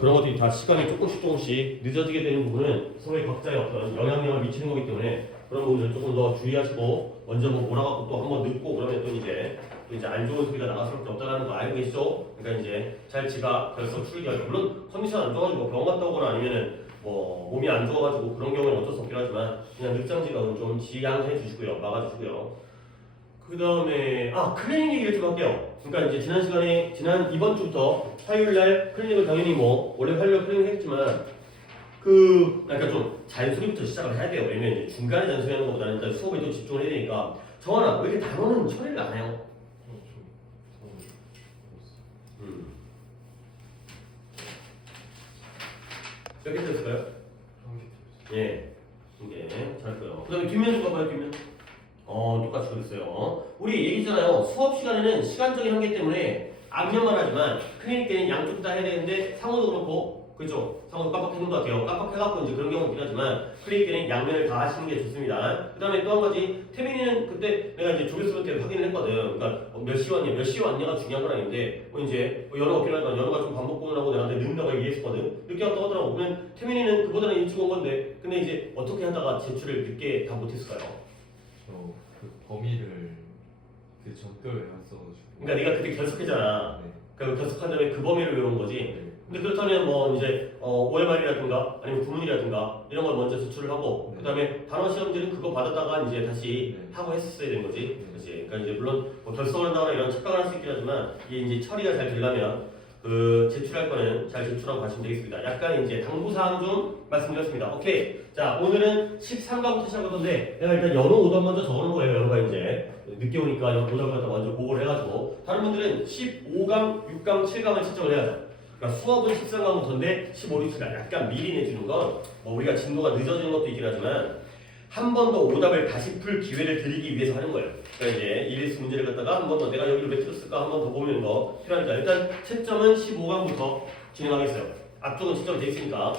그런 것들이 다 시간이 조금씩 늦어지게 되는 부분은 서로의 각자의 어떤 영향력을 미치는 거기 때문에 그런 부분을 조금 더 주의하시고 먼저 뭐 몰아갖고 또 한번 늦고 그러면 또 이제 안 좋은 소리가 나갈 수밖에 없다는 거 알고 계시죠? 그러니까 이제 잘 지가 결석 출기하고 물론 컨디션 안 좋아가지고 병원 갔다 오거나 아니면은 뭐 몸이 안 좋아가지고 그런 경우는 어쩔 수 없긴 하지만 그냥 늦장 지각은 좀 지양해 주시고요, 막아주시고요. 그 다음에 클리닝 얘기를 좀 할게요. 그러니까 이제 지난 이번 주부터 화요일날 클리닝을 당연히 뭐 원래 화요일 클리닝 했지만 그러니까 좀 잔소리부터 시작을 해야 돼요. 왜냐면 이제 중간에 잔소리하는 것보다는 일단 수업에 또 집중을 해야 되니까. 정환아 왜 이렇게 단어는 처리를 안 해요? 몇 개 됐을까요? 예, 이게 잘했어요. 그 다음에 뒷면 좀 봐봐요. 뒷면. 똑같이 그랬어요. 우리 얘기했잖아요. 수업 시간에는 시간적인 한계 때문에 앞면만 하지만 클리닉 때는 양쪽 다 해야 되는데 상호도 그렇고 그죠? 상호도 깜빡해놓은 것 같아요. 깜빡해갖고 이제 그런 경우는 있긴 하지만 클리닉 때는 양면을 다 하시는 게 좋습니다. 그 다음에 또 한 가지 태민이는 그때 내가 이제 조교수분 때 확인을 했거든. 그러니까 몇 시 왔냐가 중요한 건 아닌데 연어가 필요하니까 연어가 좀 반복공을 하고 내가 늦는다고 얘기했었거든. 늦게 왔다고 하더라고. 그러면 태민이는 그보다는 일찍 온 건데 근데 이제 어떻게 하다가 제출을 늦게 다 못했을까요? 그 범위를 그 전뼈에 외웠어가지고. 그러니까 네가 그때 결석했잖아. 네. 그러니까 결석한 다음에 그 범위를 외운 거지. 네. 근데 그렇다면 뭐 이제 OMR이라든가 아니면 구문이라든가 이런 걸 먼저 제출을 하고 네. 그다음에 단어 시험지는 그거 받았다가 이제 다시 네. 하고 했었어야 되는 거지. 네. 그렇지. 그러니까 이제 물론 뭐 결석을 한다거나 이런 착각을 할 수 있긴 하지만 이게 이제 처리가 잘 되려면 그 제출할 거는 잘 제출하고 가시면 되겠습니다. 약간 이제 당부사항 좀 말씀드렸습니다. 오케이. 자, 오늘은 13강부터 시작할 건데 내가 일단 연어 오답 먼저 적어놓은 거예요. 연어가 이제 늦게 오니까 연어 오답을 갖다 먼저 보고를 해가지고 다른 분들은 15강, 6강, 7강을 채점을 해야죠. 그러니까 수업은 13강부터인데 15, 17강 약간 미리 내주는 건 뭐 우리가 진도가 늦어지는 것도 있긴 하지만 한 번 더 오답을 다시 풀 기회를 드리기 위해서 하는 거예요. 그러니까 이제 EBS 문제를 갖다가 한 번 더 내가 여기를 왜 틀었을까 한 번 더 보면 더 필요하니까 일단 채점은 15강부터 진행하겠어요. 앞쪽은 채점이 돼 있으니까.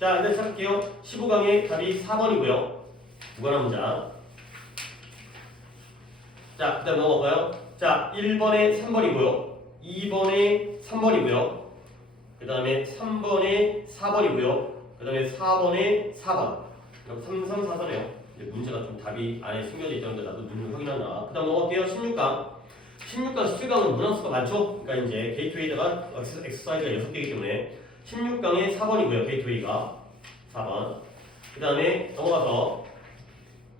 자, 일단 시작할게요. 15강의 답이 4번이고요. 무관한 문장. 자, 그 다음 넘어갈까요? 자, 1번에 3번이고요. 2번에 3번이고요. 그 다음에 3번에 4번이고요. 그 다음에 4번에 4번. 3, 3, 4, 4네요. 문제가 좀 답이 안에 숨겨져 있다는 데 나도 눈을 확인한다. 그 다음 넘어갈게요. 16강. 16강, 17강은 문항수가 많죠? 그러니까 이제 게이트웨이다가 엑서사이즈가 6개이기 때문에 16강에 4번이고요. 게이트웨이가 4번. 그 다음에 넘어가서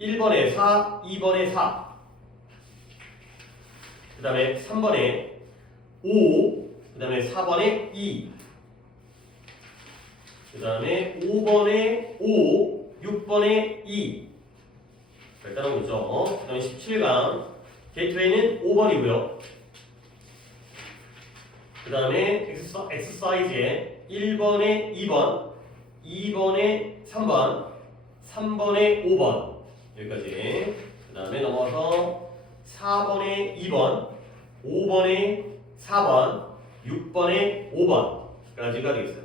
1번에 4, 2번에 4. 그 다음에 3번에 5. 그 다음에 4번에 2. 그 다음에 5번에 5. 6번에 2. 따라오고 있죠. 그 다음에 17강. 게이트웨이는 5번이고요. 그 다음에 엑서사이즈에 1번에 2번, 2번에 3번, 3번에 5번 여기까지. 그 다음에 넘어가서 4번에 2번, 5번에 4번, 6번에 5번까지가 되겠어요.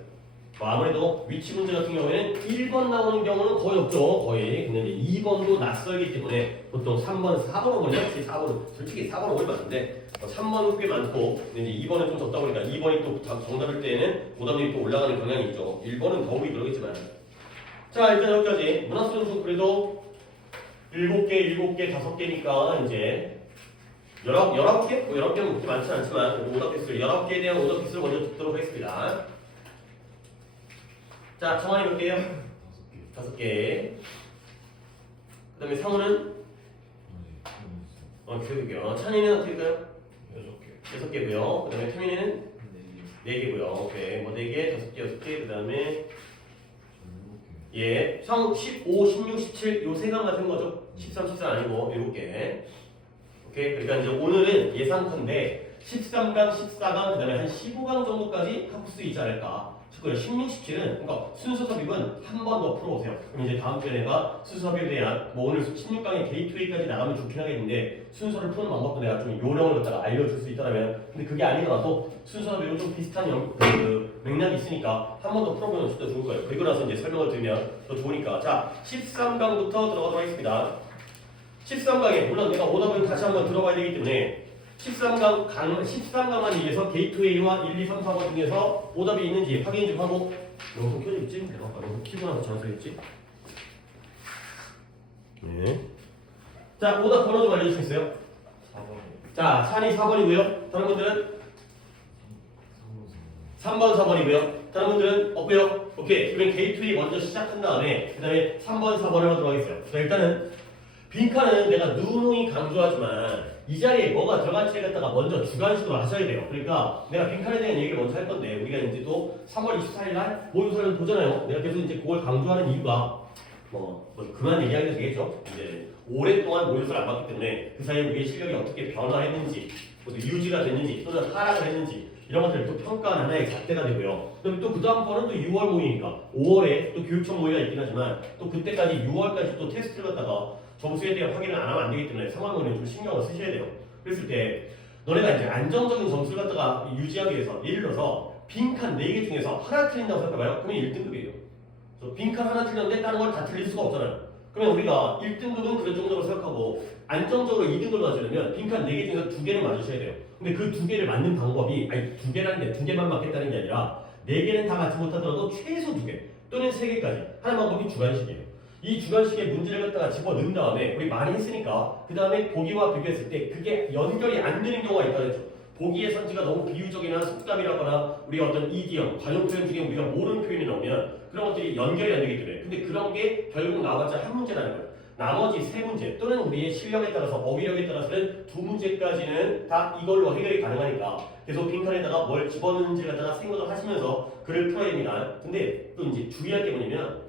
뭐 아무래도 위치 문제 같은 경우에는 1번 나오는 경우는 거의 없죠. 거의. 근데 이제 2번도 낯설기 때문에 보통 3번, 4번 오거든요. 4번은 솔직히 4번 오기 많은데 3번은 꽤 많고 근데 이제 2번은 좀 적다 보니까 2번이 또 정답일 때에는 오답률이 또 올라가는 경향이 있죠. 1번은 더욱이 그러겠지만 자 일단 여기까지 문학수 점수 그래도 7개, 7개, 5개니까 이제 19개? 뭐 19개는 그렇게 많지 않지만 오답 개수를 19개에 대한 오답 개수를 먼저 듣도록 하겠습니다. 자, 정한이 몇 개요? 5개. 그 다음에 상우는? 교육이요. 찬이는 어떻게 될까요? 6개. 6개고요. 그 다음에 태민이는? 4개고요. 오케이. 뭐 4개, 5개, 6개. 그 다음에 예, 상 15, 16, 17 요 세 강 같은 거죠? 13, 14 아니고 7개. 오케이. 그러니까 이제 오늘은 예상컨대 13강, 14강, 그 다음에 한 15강 정도까지 합할 수 있지 않을까. 16, 17은 그러니까 순서 삽입은 한 번 더 풀어오세요. 그럼 이제 다음 주에 내가 순서 삽입에 대한 뭐 오늘 16강의 게이트웨이까지 나가면 좋긴 하겠는데 순서를 푸는 방법도 내가 좀 요령을 갖다가 알려줄 수 있다면 근데 그게 아니더라도 순서 삽입은 좀 비슷한 그 맥락이 있으니까 한 번 더 풀어보면 진짜 좋을 거예요. 그리고 나서 이제 설명을 드리면 더 좋으니까 자 13강부터 들어가도록 하겠습니다. 13강에 물론 내가 오답은 다시 한번 들어봐야 되기 때문에 13강만 위해서 게이트웨이와 1, 2, 3, 4번 중에서 오답이 있는지 확인 좀 하고. 너무 켜져 있지? 내가 아까 너무 키고 나서 전화했지? 네. 자, 오답 번호 좀 알려주시겠어요? 4번. 자, 산이 4번이고요. 다른 분들은 3번, 4번이고요. 다른 분들은 없고요. 오케이. 그러면 게이트웨이 먼저 시작한 다음에 그 다음에 3번, 4번을 하도록 하겠어요. 자, 일단은 빈칸은 내가 누누이 강조하지만 이 자리에 뭐가 들어갈지를 갖다가 먼저 주관식으로 하셔야 돼요. 그러니까 내가 빈칸에 대한 얘기를 먼저 할 건데 우리가 이제 또 3월 24일 날 모의고사를 보잖아요. 내가 계속 이제 그걸 강조하는 이유가 뭐 그만 얘기하게 되겠죠. 이제 오랫동안 모의고사를 안 봤기 때문에 그 사이에 우리의 실력이 어떻게 변화했는지, 뭐 유지가 됐는지 또는 하락을 했는지 이런 것들을 또 평가하는 하나의 잣대가 되고요. 그다음에 또 그 다음 번은 또 6월 모의니까 5월에 또 교육청 모의가 있긴 하지만 또 그때까지 6월까지 또 테스트를 갖다가 점수에 대한 확인을 안 하면 안 되기 때문에 3월 모의는 좀 신경을 쓰셔야 돼요. 그랬을 때 너네가 이제 안정적인 점수를 갖다가 유지하기 위해서 예를 들어서 빈칸 4개 중에서 하나 틀린다고 생각해봐요. 그러면 1등급이에요. 빈칸 하나 틀렸는데 다른 걸 다 틀릴 수가 없잖아요. 그러면 우리가 1등급은 그런 정도로 생각하고 안정적으로 2등급을 맞으려면 빈칸 4개 중에서 2개를 맞으셔야 돼요. 근데 그 2개를 맞는 방법이 아니 2개라는 게 2개만 맞겠다는 게 아니라 4개는 다 맞지 못하더라도 최소 2개 또는 3개까지 하는 방법이 주관식이에요. 이 주관식의 문제를 갖다가 집어넣은 다음에 우리 많이 했으니까 그 다음에 보기와 비교했을 때 그게 연결이 안 되는 경우가 있다고 했죠. 보기의 선지가 너무 비유적이나 속담이라거나 우리 어떤 이디엄, 관용 표현 중에 우리가 모르는 표현이 나오면 그런 것들이 연결이 안 되기 때문에 근데 그런 게 결국 나와봤자 한 문제라는 거예요. 나머지 3문제 또는 우리의 실력에 따라서 어휘력에 따라서는 2문제까지는 다 이걸로 해결이 가능하니까 계속 빈칸에다가 뭘 집어넣는지 갖다가 생각을 하시면서 글을 풀어야 됩니다. 근데 또 이제 주의할 게 뭐냐면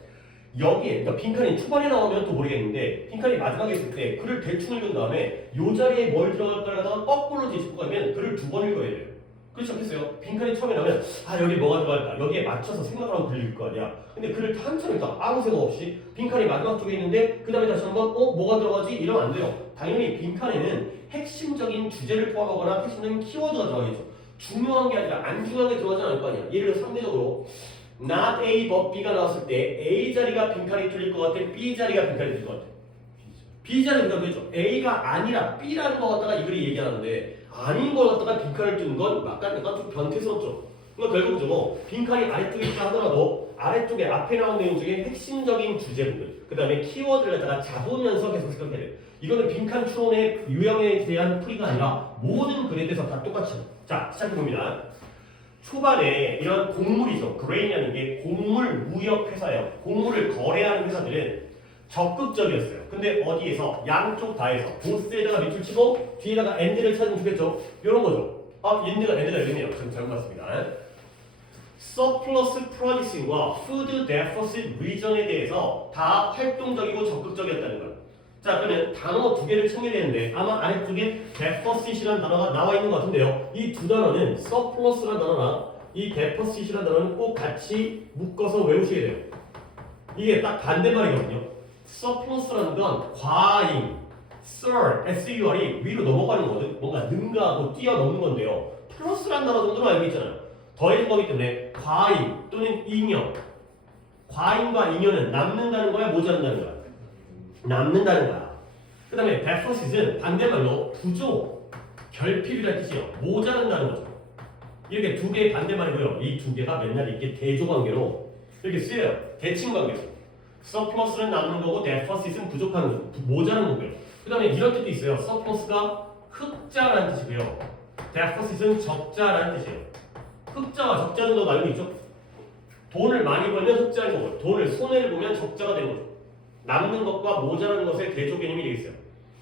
여기에 그러니까 빈칸이 초반에 나오면 또 모르겠는데 빈칸이 마지막에 있을 때 글을 대충 읽은 다음에 요 자리에 뭘 들어갈까를 갖다가 거꾸로 뒤집고 가면 글을 2번 읽어야 돼요. 그렇지 않겠어요? 빈칸이 처음에 나오면 아 여기 뭐가 들어갈까 여기에 맞춰서 생각하고 글을 읽을 거 아니야. 근데 글을 한참 읽다 아무 생각 없이 빈칸이 마지막 쪽에 있는데 그 다음에 다시 한번 뭐가 들어가지? 이러면 안 돼요. 당연히 빈칸에는 핵심적인 주제를 포함하거나 핵심적인 키워드가 들어가겠죠. 중요한 게 아니라 안 중요한 게 들어가지 않을 거 아니야. 예를 들어 상대적으로 not A but B가 나왔을 때 A 자리가 빈칸이 뚫릴 것 같아? B 자리가 빈칸이 뚫릴 것 같아? B 자리가 빈칸이 뚫리죠. A가 아니라 B라는 거 갖다가 이 글이 얘기하는데 아닌 걸 갖다가 빈칸을 뚫는 건 약간 좀 변태스럽죠. 그러니까 결국 뭐 빈칸이 아래쪽에 있다 하더라도 아래쪽에 앞에 나온 내용 중에 핵심적인 주제 부분 그 다음에 키워드를 갖다가 잡으면서 계속 생각해야 돼요. 이거는 빈칸 추론의 유형에 대한 풀이가 아니라 모든 글에 대해서 다 똑같이. 자 시작해봅니다. 초반에 이런 곡물이죠. 그레인이라는 게 곡물 무역 회사예요. 곡물을 거래하는 회사들은 적극적이었어요. 근데 어디에서? 양쪽 다에서 보스에다가 밑줄 치고 뒤에다가 엔드를 찾으면 좋겠죠. 이런 거죠. 아 엔드가 여기네요. 지금 잘못 봤습니다. surplus producing과 food deficit region에 대해서 다 활동적이고 적극적이었다는 거예요. 자 그러면 단어 2개를 챙겨야 되는데 아마 아래쪽에 deficit이라는 단어가 나와 있는 것 같은데요. 이 두 단어는 surplus라는 단어나 이 deficit이라는 단어는 꼭 같이 묶어서 외우셔야 돼요. 이게 딱 반대말이거든요. surplus라는 건 과잉, sur이 위로 넘어가는 거거든. 뭔가 능가하고 뛰어넘는 건데요. 플러스라는 단어 정도는 알고 있잖아요. 더해진 거기 때문에 과잉 또는 잉여. 과잉과 잉여는 남는다는 거야, 모자란다는 거야? 남는다는 거야. 그 다음에 deficit은 반대말로 부족, 결핍이라는 뜻이에요. 모자란다는 거죠. 이렇게 2개의 반대말이고요. 이 2개가 맨날 이렇게 대조관계로 이렇게 쓰여요. 대칭관계로. surplus는 남는 거고 deficit은 부족한 거죠. 모자란 거고요. 그 다음에 이런 뜻도 있어요. surplus가 흑자라는 뜻이고요. deficit은 적자라는 뜻이에요. 흑자와 적자 정도 알고 있죠? 돈을 많이 벌면 흑자인 거고요. 돈을 손해를 보면 적자가 되는 거죠. 남는 것과 모자라는 것의 대조 개념이 되겠어요.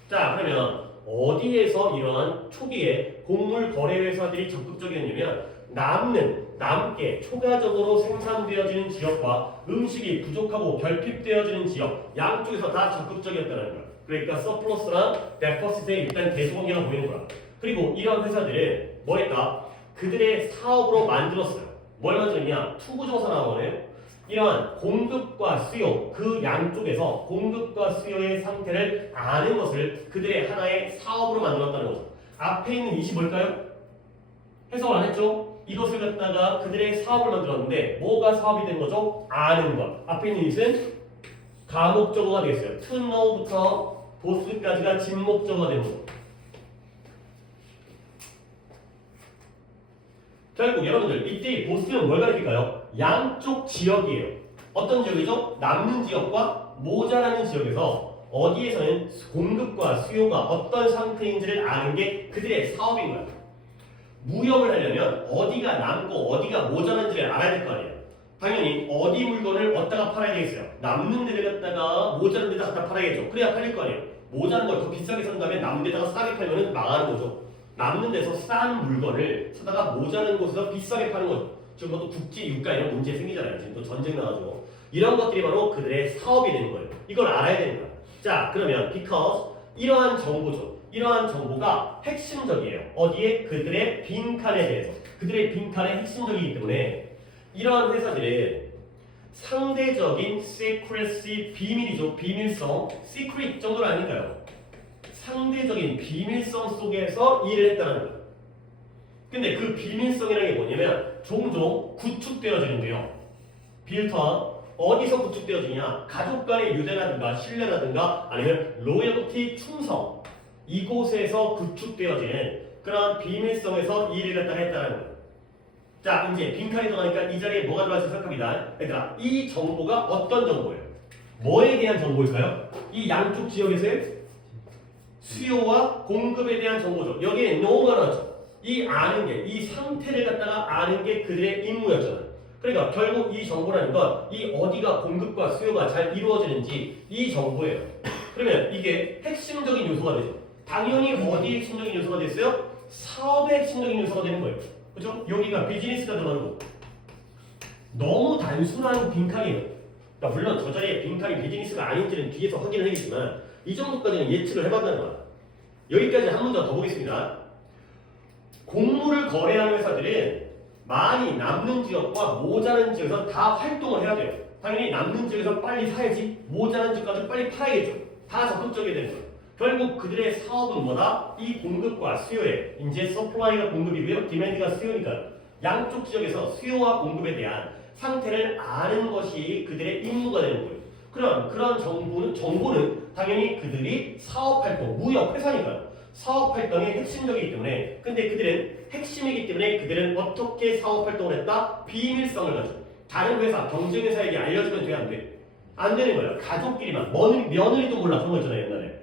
자 그러면 어디에서 이러한 초기에 곡물 거래 회사들이 적극적이었냐면 남게 초과적으로 생산되어지는 지역과 음식이 부족하고 결핍되어지는 지역 양쪽에서 다 적극적이었다는 거야. 그러니까 서플러스랑 데퍼시트의 일단 대조관계가 보이는 거야. 그리고 이런 회사들은 뭐 했다? 그들의 사업으로 만들었어요. 뭘 만들었냐? 투구조사 나오네요. 이러한 공급과 수요 그 양쪽에서 공급과 수요의 상태를 아는 것을 그들의 하나의 사업으로 만들었다는 거죠. 앞에 있는 이시 뭘까요? 해석을 안 했죠? 이것을 갖다가 그들의 사업을 만들었는데 뭐가 사업이 된 거죠? 아는 것. 앞에 있는 이것은 가목적어가 되겠어요. to know부터 보스까지가 진목적어가 되는 거죠. 결국 여러분들 이때 보스는 뭘 가리킬까요? 양쪽 지역이에요. 어떤 지역이죠? 남는 지역과 모자라는 지역에서 어디에서는 공급과 수요가 어떤 상태인지를 아는 게 그들의 사업인 거야. 무역을 하려면 어디가 남고 어디가 모자란지를 알아야 될 거 아니에요. 당연히 어디 물건을 어디다가 팔아야 되겠어요. 남는 데를 갖다가 모자란 데다 갖다 팔아야겠죠. 그래야 팔릴 거 아니에요. 모자란 걸 더 비싸게 산 다음에 남는 데다가 싸게 팔면 망하는 거죠. 남는 데서 싼 물건을 사다가 모자란 곳에서 비싸게 파는 거죠. 지금 또 국제 유가 이런 문제 생기잖아요. 지금 또 전쟁 나가지고 이런 것들이 바로 그들의 사업이 되는 거예요. 이걸 알아야 되는 거야. 자, 그러면 because 이러한 정보죠. 이러한 정보가 핵심적이에요. 어디에? 그들의 빈칸에 대해서. 그들의 빈칸에 핵심적이기 때문에 이러한 회사들은 상대적인 secrecy, 비밀이죠. 비밀성, secret 정도는 아닌가요? 상대적인 비밀성 속에서 일을 했다는 거예요. 근데 그 비밀성이라는 게 뭐냐면 종종 구축되어지는데요. 빌턴 어디서 구축되어지냐? 가족 간의 유대라든가 신뢰라든가 아니면 로열티 충성 이곳에서 구축되어지는 그런 비밀성에서 일을 갖다 했다는 거예요. 자, 이제 빈칸이 들어가니까 이 자리에 뭐가 들어갈지 생각합니다. 얘들아, 이 정보가 어떤 정보예요? 뭐에 대한 정보일까요? 이 양쪽 지역에서의 수요와 공급에 대한 정보죠. 여기에 no가 나왔죠. 이 아는 게, 이 상태를 갖다가 아는 게 그들의 임무였잖아요. 그러니까 결국 이 정보라는 건 이 어디가 공급과 수요가 잘 이루어지는지 이 정보예요. 그러면 이게 핵심적인 요소가 되죠. 당연히 어디에 핵심적인 요소가 됐어요? 사업의 핵심적인 요소가 되는 거예요. 그죠? 여기가 비즈니스가 들어가는 거. 너무 단순한 빈칸이에요. 그러니까 물론 저 자리에 빈칸이 비즈니스가 아닌지는 뒤에서 확인을 하겠지만 이 정도까지는 예측을 해봤다는 거야. 여기까지 한 문장 더 보겠습니다. 곡물을 거래하는 회사들은 많이 남는 지역과 모자란 지역에서 다 활동을 해야 돼요. 당연히 남는 지역에서 빨리 사야지 모자란 지역까지 빨리 팔아야겠죠. 다 적극적이게 되는 거예요. 결국 그들의 사업은 뭐다? 이 공급과 수요에 이제 서플라이가 공급이고요. 디맨드가 수요니까 양쪽 지역에서 수요와 공급에 대한 상태를 아는 것이 그들의 임무가 되는 거예요. 그런 정보는 당연히 그들이 사업활동, 무역 회사니까요. 사업활동의 핵심적이기 때문에 근데 그들은 핵심이기 때문에 그들은 어떻게 사업활동을 했다? 비밀성을 가지고 다른 회사, 경쟁회사에게 알려주면 돼? 안 돼? 안 되는 거예요. 가족끼리만 며느리도 몰라 그런 거 있잖아요 옛날에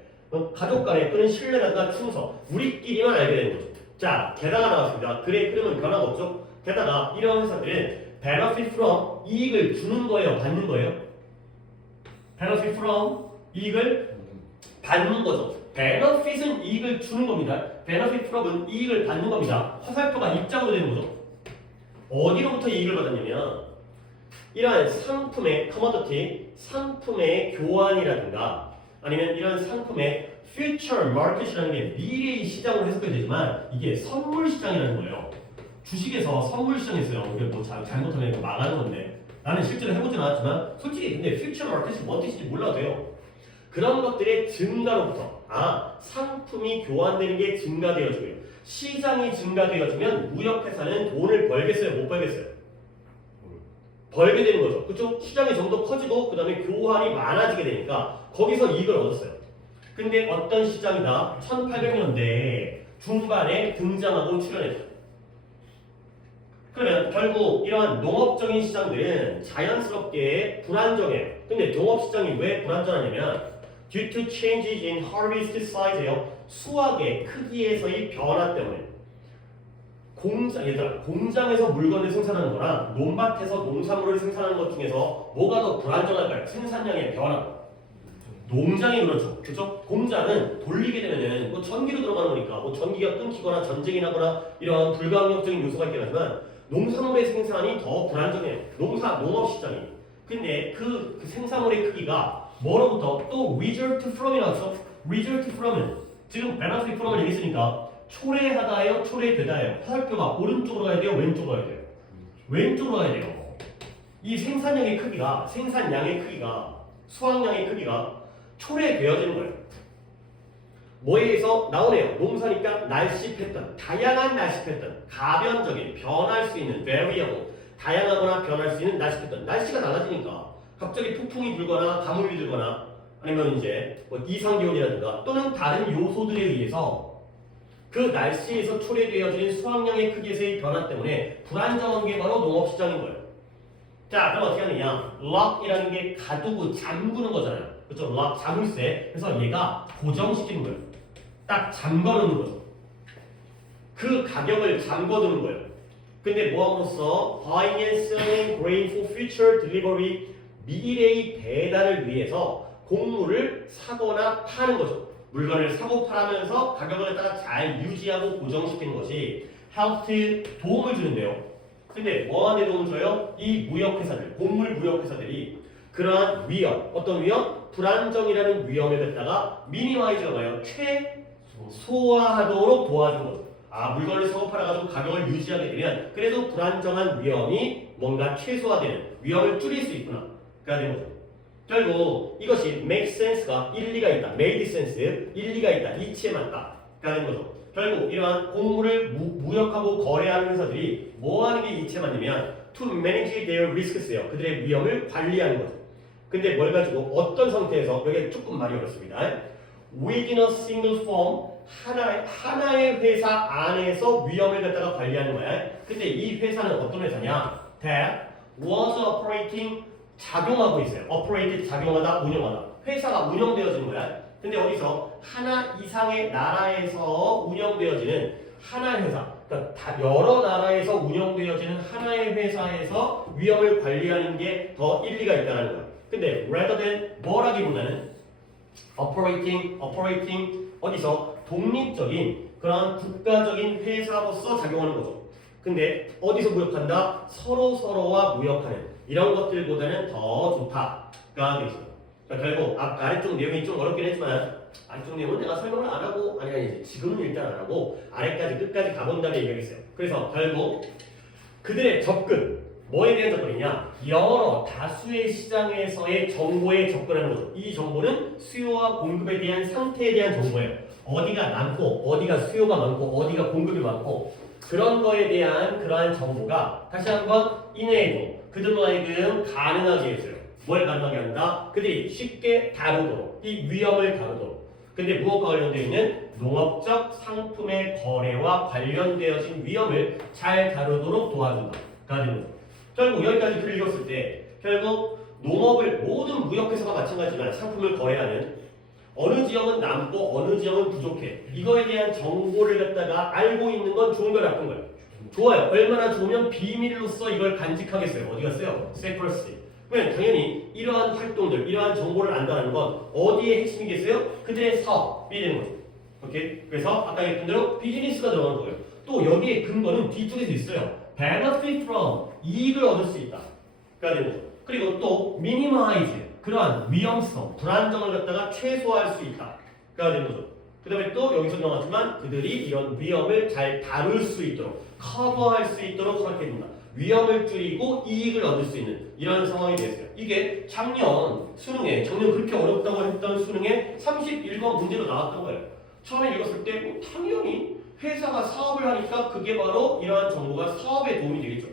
가족 간에 끄는 신뢰라든가 충성 우리끼리만 알게 되는 거죠. 자, 게다가 나왔습니다. 그래, 그러면 변화가 없죠. 게다가 이런 회사들은 benefit from 이익을 주는 거예요, 받는 거예요? benefit from 이익을 받는 거죠. benefit은 이익을 주는 겁니다. benefit from은 이익을 받는 겁니다. 화살표가 입장으로 되는 거죠. 어디로부터 이익을 받았냐면 이러한 상품의 commodity, 상품의 교환이라든가 아니면 이런 상품의 future market이라는 게 미래의 시장으로 해석이 되지만 이게 선물 시장이라는 거예요. 주식에서 선물 시장이 있어요. 이게 뭐 잘못하면 이거 망하는 건데 나는 실제로 해보진 않았지만 솔직히 근데 future market이 뭔 뜻인지 몰라도 돼요. 그런 것들의 증가로부터 상품이 교환되는 게 증가되어지고요. 시장이 증가되어지면 무역회사는 돈을 벌겠어요? 못 벌겠어요? 벌게 되는 거죠. 그렇죠? 시장이 좀 더 커지고 그 다음에 교환이 많아지게 되니까 거기서 이익을 얻었어요. 근데 어떤 시장이다? 1800년대 중반에 등장하고 출현했죠. 그러면 결국 이러한 농업적인 시장들은 자연스럽게 불안정해요. 근데 농업시장이 왜 불안정하냐면 due to changes in harvest size예요. 수확의 크기에서의 변화 때문에 공장에서 물건을 생산하는 거랑 논밭에서 농산물을 생산하는 것 중에서 뭐가 더 불안정할까요? 생산량의 변화. 농장이 그렇죠. 그렇죠? 공장은 돌리게 되면은 뭐 전기로 들어가는 거니까 뭐 전기가 끊기거나 전쟁이 나거나 이런 불가항력적인 요소가 있긴 하지만 농산물의 생산이 더 불안정해요. 농업 시장이. 근데 그 생산물의 크기가 뭐로부터 또 result from이 나왔어. result from은 지금 benefit from을 얘기했으니까 초래하다예요, 초래되다예요. 화살표가 오른쪽으로 가야 돼요, 왼쪽으로 가야 돼요? 왼쪽으로 가야 돼요. 이 생산량의 크기가, 생산량의 크기가, 수확량의 크기가 초래되어지는 거예요. 뭐에 의해서 나오네요. 농사니까 날씨 패턴, 다양한 날씨 패턴, 가변적인, 변할 수 있는 variable, 다양하거나 변할 수 있는 날씨 패턴. 날씨가 달라지니까 갑자기 폭풍이 불거나 가뭄이 들거나 아니면 이제 뭐 이상기온이라든가 또는 다른 요소들에 의해서 그 날씨에서 초래되어진 수확량의 크기에서의 변화 때문에 불안정한 게 바로 농업시장인 거예요. 자, 그럼 어떻게 하느냐? lock이라는 게 가두고 잠그는 거잖아요. 그렇죠? lock, 자물쇠. 그래서 얘가 고정시키는 거예요. 딱 잠궈놓는 거죠. 그 가격을 잠궈두는 거예요. 근데 뭐함으로써 buying and selling grain for future delivery, 미래의 배달을 위해서 곡물을 사거나 파는 거죠. 물건을 사고 팔면서 가격을 갖다가 잘 유지하고 고정시키는 것이 help 도움을 주는데요. 근데 뭐하는 데 도움을 줘요? 이 무역회사들, 곡물 무역회사들이 그러한 위험, 어떤 위험? 불안정이라는 위험을 갖다가 미니마이즈가 뭐예요? 최소화하도록 도와주는 거죠. 아, 물건을 사고 팔아가지고 가격을 유지하게 되면 그래도 불안정한 위험이 뭔가 최소화되는 위험을 줄일 수 있구나. 그래야 되는 거죠. 결국 이것이 make sense가 일리가 있다. made sense, 일리가 있다. 이치에 맞다. 그래야 되는 거죠. 결국 이러한 곡물을 무역하고 거래하는 회사들이 뭐 하는 게 이치에 맞냐면 to manage their risks예요. 그들의 위험을 관리하는 거죠. 근데 뭘 가지고 어떤 상태에서 여기 조금 말이 어렵습니다. within a single firm 하나의 회사 안에서 위험을 갖다가 관리하는 거야. 근데 이 회사는 어떤 회사냐? that was operating 작용하고 있어요. operate 작용하다, 운영하다. 회사가 운영되어지는 거야. 근데 어디서 하나 이상의 나라에서 운영되어지는 하나의 회사, 그러니까 여러 나라에서 운영되어지는 하나의 회사에서 위험을 관리하는 게 더 일리가 있다는 거야. 근데 rather than 뭐라기보다는 operating 어디서 독립적인 그런 국가적인 회사로서 작용하는 거죠. 근데 어디서 무역한다? 서로와 무역하는 이런 것들보다는 더 좋다가 되죠. 그러니까 결국 아래쪽 내용이 좀 어렵긴 했지만 아래쪽 내용은 내가 설명을 안 하고 아니 지금은 일단 안 하고 아래까지 끝까지 가본 다음에 얘기하겠어요. 그래서 결국 그들의 접근 뭐에 대한 접근이냐? 여러 다수의 시장에서의 정보에 접근하는 거죠. 이 정보는 수요와 공급에 대한 상태에 대한 정보예요. 어디가 많고 어디가 수요가 많고 어디가 공급이 많고 그런 거에 대한 그러한 정보가 다시 한번 enable 그들로 하여금 가능하게 했어요. 뭘 가능하게 한다? 그들이 쉽게 다루도록 이 위험을 다루도록. 근데 무엇과 관련되어 있는 농업적 상품의 거래와 관련되어진 위험을 잘 다루도록 도와준다. 가 되는 거죠. 결국 여기까지 글을 읽었을 때 결국 농업을 모든 무역회사가 마찬가지지만 상품을 거래하는 어느 지역은 남고 어느 지역은 부족해. 이거에 대한 정보를 갖다가 알고 있는 건 좋은 거야 나쁜 거야? 좋아요. 얼마나 좋으면 비밀로서 이걸 간직하겠어요. 어디 갔어요? secrecy. 그러면 당연히 이러한 활동들, 이러한 정보를 안다는 건 어디에 핵심이겠어요? 그들의 사업이 되는 거죠. 오케이? 그래서 아까 얘기했던 대로 비즈니스가 들어가는 거예요. 또 여기에 근거는 뒤쪽에서 있어요. benefit from 이익을 얻을 수 있다. 가 되는 거죠. 그리고 또 minimize 그러한 위험성, 불안정을 갖다가 최소화할 수 있다. 가 되는 거죠. 그 다음에 또 여기서 나왔지만 그들이 이런 위험을 잘 다룰 수 있도록 커버할 수 있도록 설계된다. 위험을 줄이고 이익을 얻을 수 있는 이런 상황이 됐어요. 이게 작년 수능에 작년 그렇게 어렵다고 했던 수능에 31번 문제로 나왔던 거예요. 처음에 읽었을 때 당연히 회사가 사업을 하니까 그게 바로 이러한 정보가 사업에 도움이 되겠죠.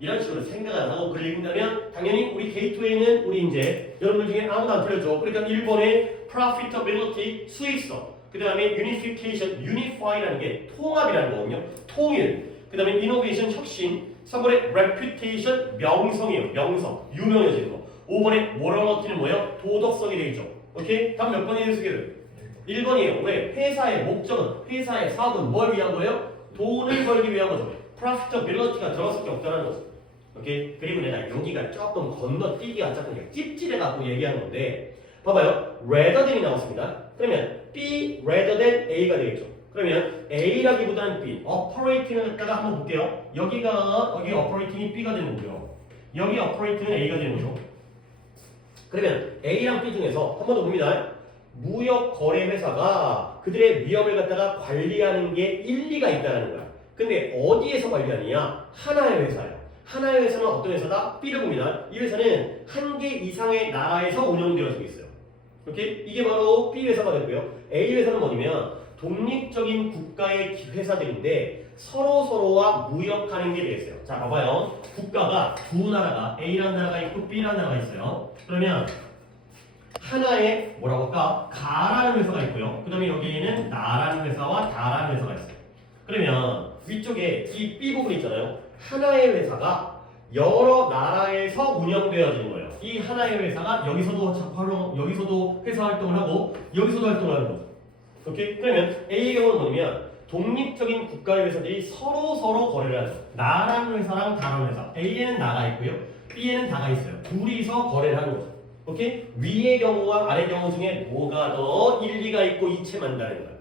이런 식으로 생각 안 하고 글을 읽는다면 당연히 우리 게이트웨이는 우리 이제 여러분들 중에 아무도 안 틀렸죠. 그러니까 1번의 profitability 수익성, 그 다음에 unification, unify라는 게 통합이라는 거거든요. 통일, 그 다음에 innovation 혁신, 3번의 reputation 명성이에요. 명성, 유명해지는 거. 5번의 morality는 뭐예요? 도덕성이 되겠죠. 오케이? 다음 몇 번이에요, 소개를? 1번이에요. 왜? 회사의 목적은, 회사의 사업은 뭘 위한 거예요? 돈을 벌기 위한 거죠. profitability가 들어갈 수밖에 없다는 거죠. 오케이? 그리고 내가 여기가 조금 건너뛰기가 조금 찝찝해갖고 얘기하는 건데 봐봐요. rather than이 나왔습니다. 그러면 B rather than A가 되겠죠. 그러면 A라기보다는 B, operating을 갖다가 한번 볼게요. 여기 operating이 B가 되는 거고요. 여기 operating은 A가 되는 거죠. 그러면 A랑 B 중에서 한 번 더 봅니다. 무역 거래 회사가 그들의 위험을 갖다가 관리하는 게 일리가 있다는 거야. 근데 어디에서 관리하느냐? 하나의 회사예요. 하나의 회사는 어떤 회사다? B를 봅니다. 이 회사는 한 개 이상의 나라에서 운영되어지고 있어요. 오케이? 이게 바로 B 회사가 되고요. A 회사는 뭐냐면 독립적인 국가의 회사들인데 서로와 무역하는 게 되겠어요. 자, 봐봐요. 국가가 두 나라가 A라는 나라가 있고 B라는 나라가 있어요. 그러면 하나의 뭐라고 할까? 가라는 회사가 있고요. 그 다음에 여기에는 나라는 회사와 다라는 회사가 있어요. 그러면 위쪽에 이 B 부분 있잖아요. 하나의 회사가 여러 나라에서 운영되어지는 거예요. 이 하나의 회사가 여기서도 회사 활동을 하고 여기서도 활동을 하는 거죠. 오케이? 그러면 A의 경우는 뭐냐면 독립적인 국가의 회사들이 서로 거래를 하죠. 나라는 회사랑 다른 회사. A에는 나가 있고요. B에는 다가 있어요. 둘이서 거래를 하는 거죠. 오케이? 위의 경우와 아래 경우 중에 뭐가 더 일리가 있고 이체만다는 거야.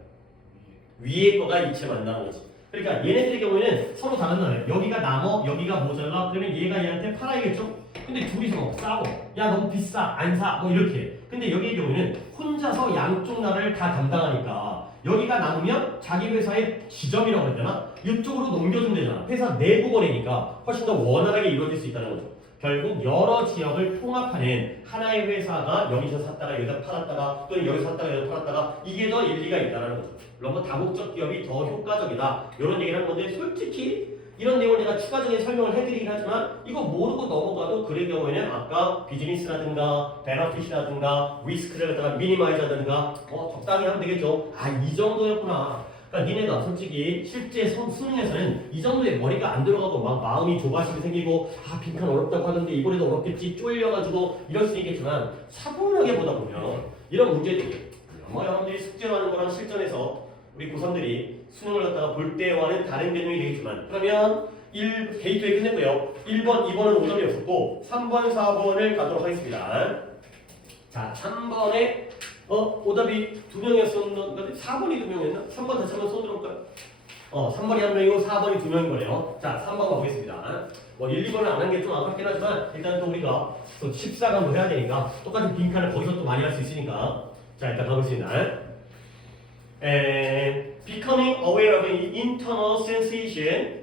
위의 거가 이체만다는 거지. 그러니까 얘네들의 경우에는 서로 다른 나라예요. 여기가 남어, 여기가 모자라. 그러면 얘가 얘한테 팔아야겠죠? 근데 둘이서 싸워. 야 너무 비싸, 안 사. 뭐 이렇게. 근데 여기의 경우에는 혼자서 양쪽 나라를 다 담당하니까 여기가 남으면 자기 회사의 지점이라고 했잖아. 이쪽으로 넘겨주면 되잖아. 회사 내부 거래니까 훨씬 더 원활하게 이루어질 수 있다는 거죠. 결국 여러 지역을 통합하는 하나의 회사가 여기서 샀다가 여기서 팔았다가 또는 여기서 샀다가 여기서 팔았다가 이게 더 일리가 있다는 거죠. 그러면 다목적 기업이 더 효과적이다. 이런 얘기를 하는 건데 솔직히 이런 내용을 제가 추가적인 설명을 해드리긴 하지만 이거 모르고 넘어가도 그의 경우에는 아까 비즈니스라든가 베너핏이라든가 리스크를 갖다가 미니마이즈하든가 적당히 하면 되겠죠. 아 이 정도였구나. 그러니까 니네가 솔직히 실제 수능에서는 이 정도의 머리가 안 들어가고 막 마음이 조바심이 생기고 아 빈칸 어렵다고 하는데 이번에도 어렵겠지 쫄려가지고 이럴 수 있겠지만 차분하게 보다 보면 이런 문제들이 아마 여러분들이 숙제로 하는 거랑 실전에서 우리 고3들이 수능을 갖다가 볼 때와는 다른 개념이 되겠지만 그러면 게이트웨이 끝냈고요. 1번, 2번은 오답이 없었고 3번, 4번을 가도록 하겠습니다. 자, 3번에 오답이 2명이었었는데 4번이 2명이었나? 3번 다시 한번 손 들어볼까요? 3번이 1명이고 4번이 2명인 거네요. 자, 3번 가보겠습니다. 1, 2번을 안 한 게 좀 아깝긴 하지만 일단 또 우리가 또 14강도 해야 되니까 똑같은 빈칸을 거기서 또 많이 할 수 있으니까 자, 일단 가보겠습니다. Becoming aware of an internal sensation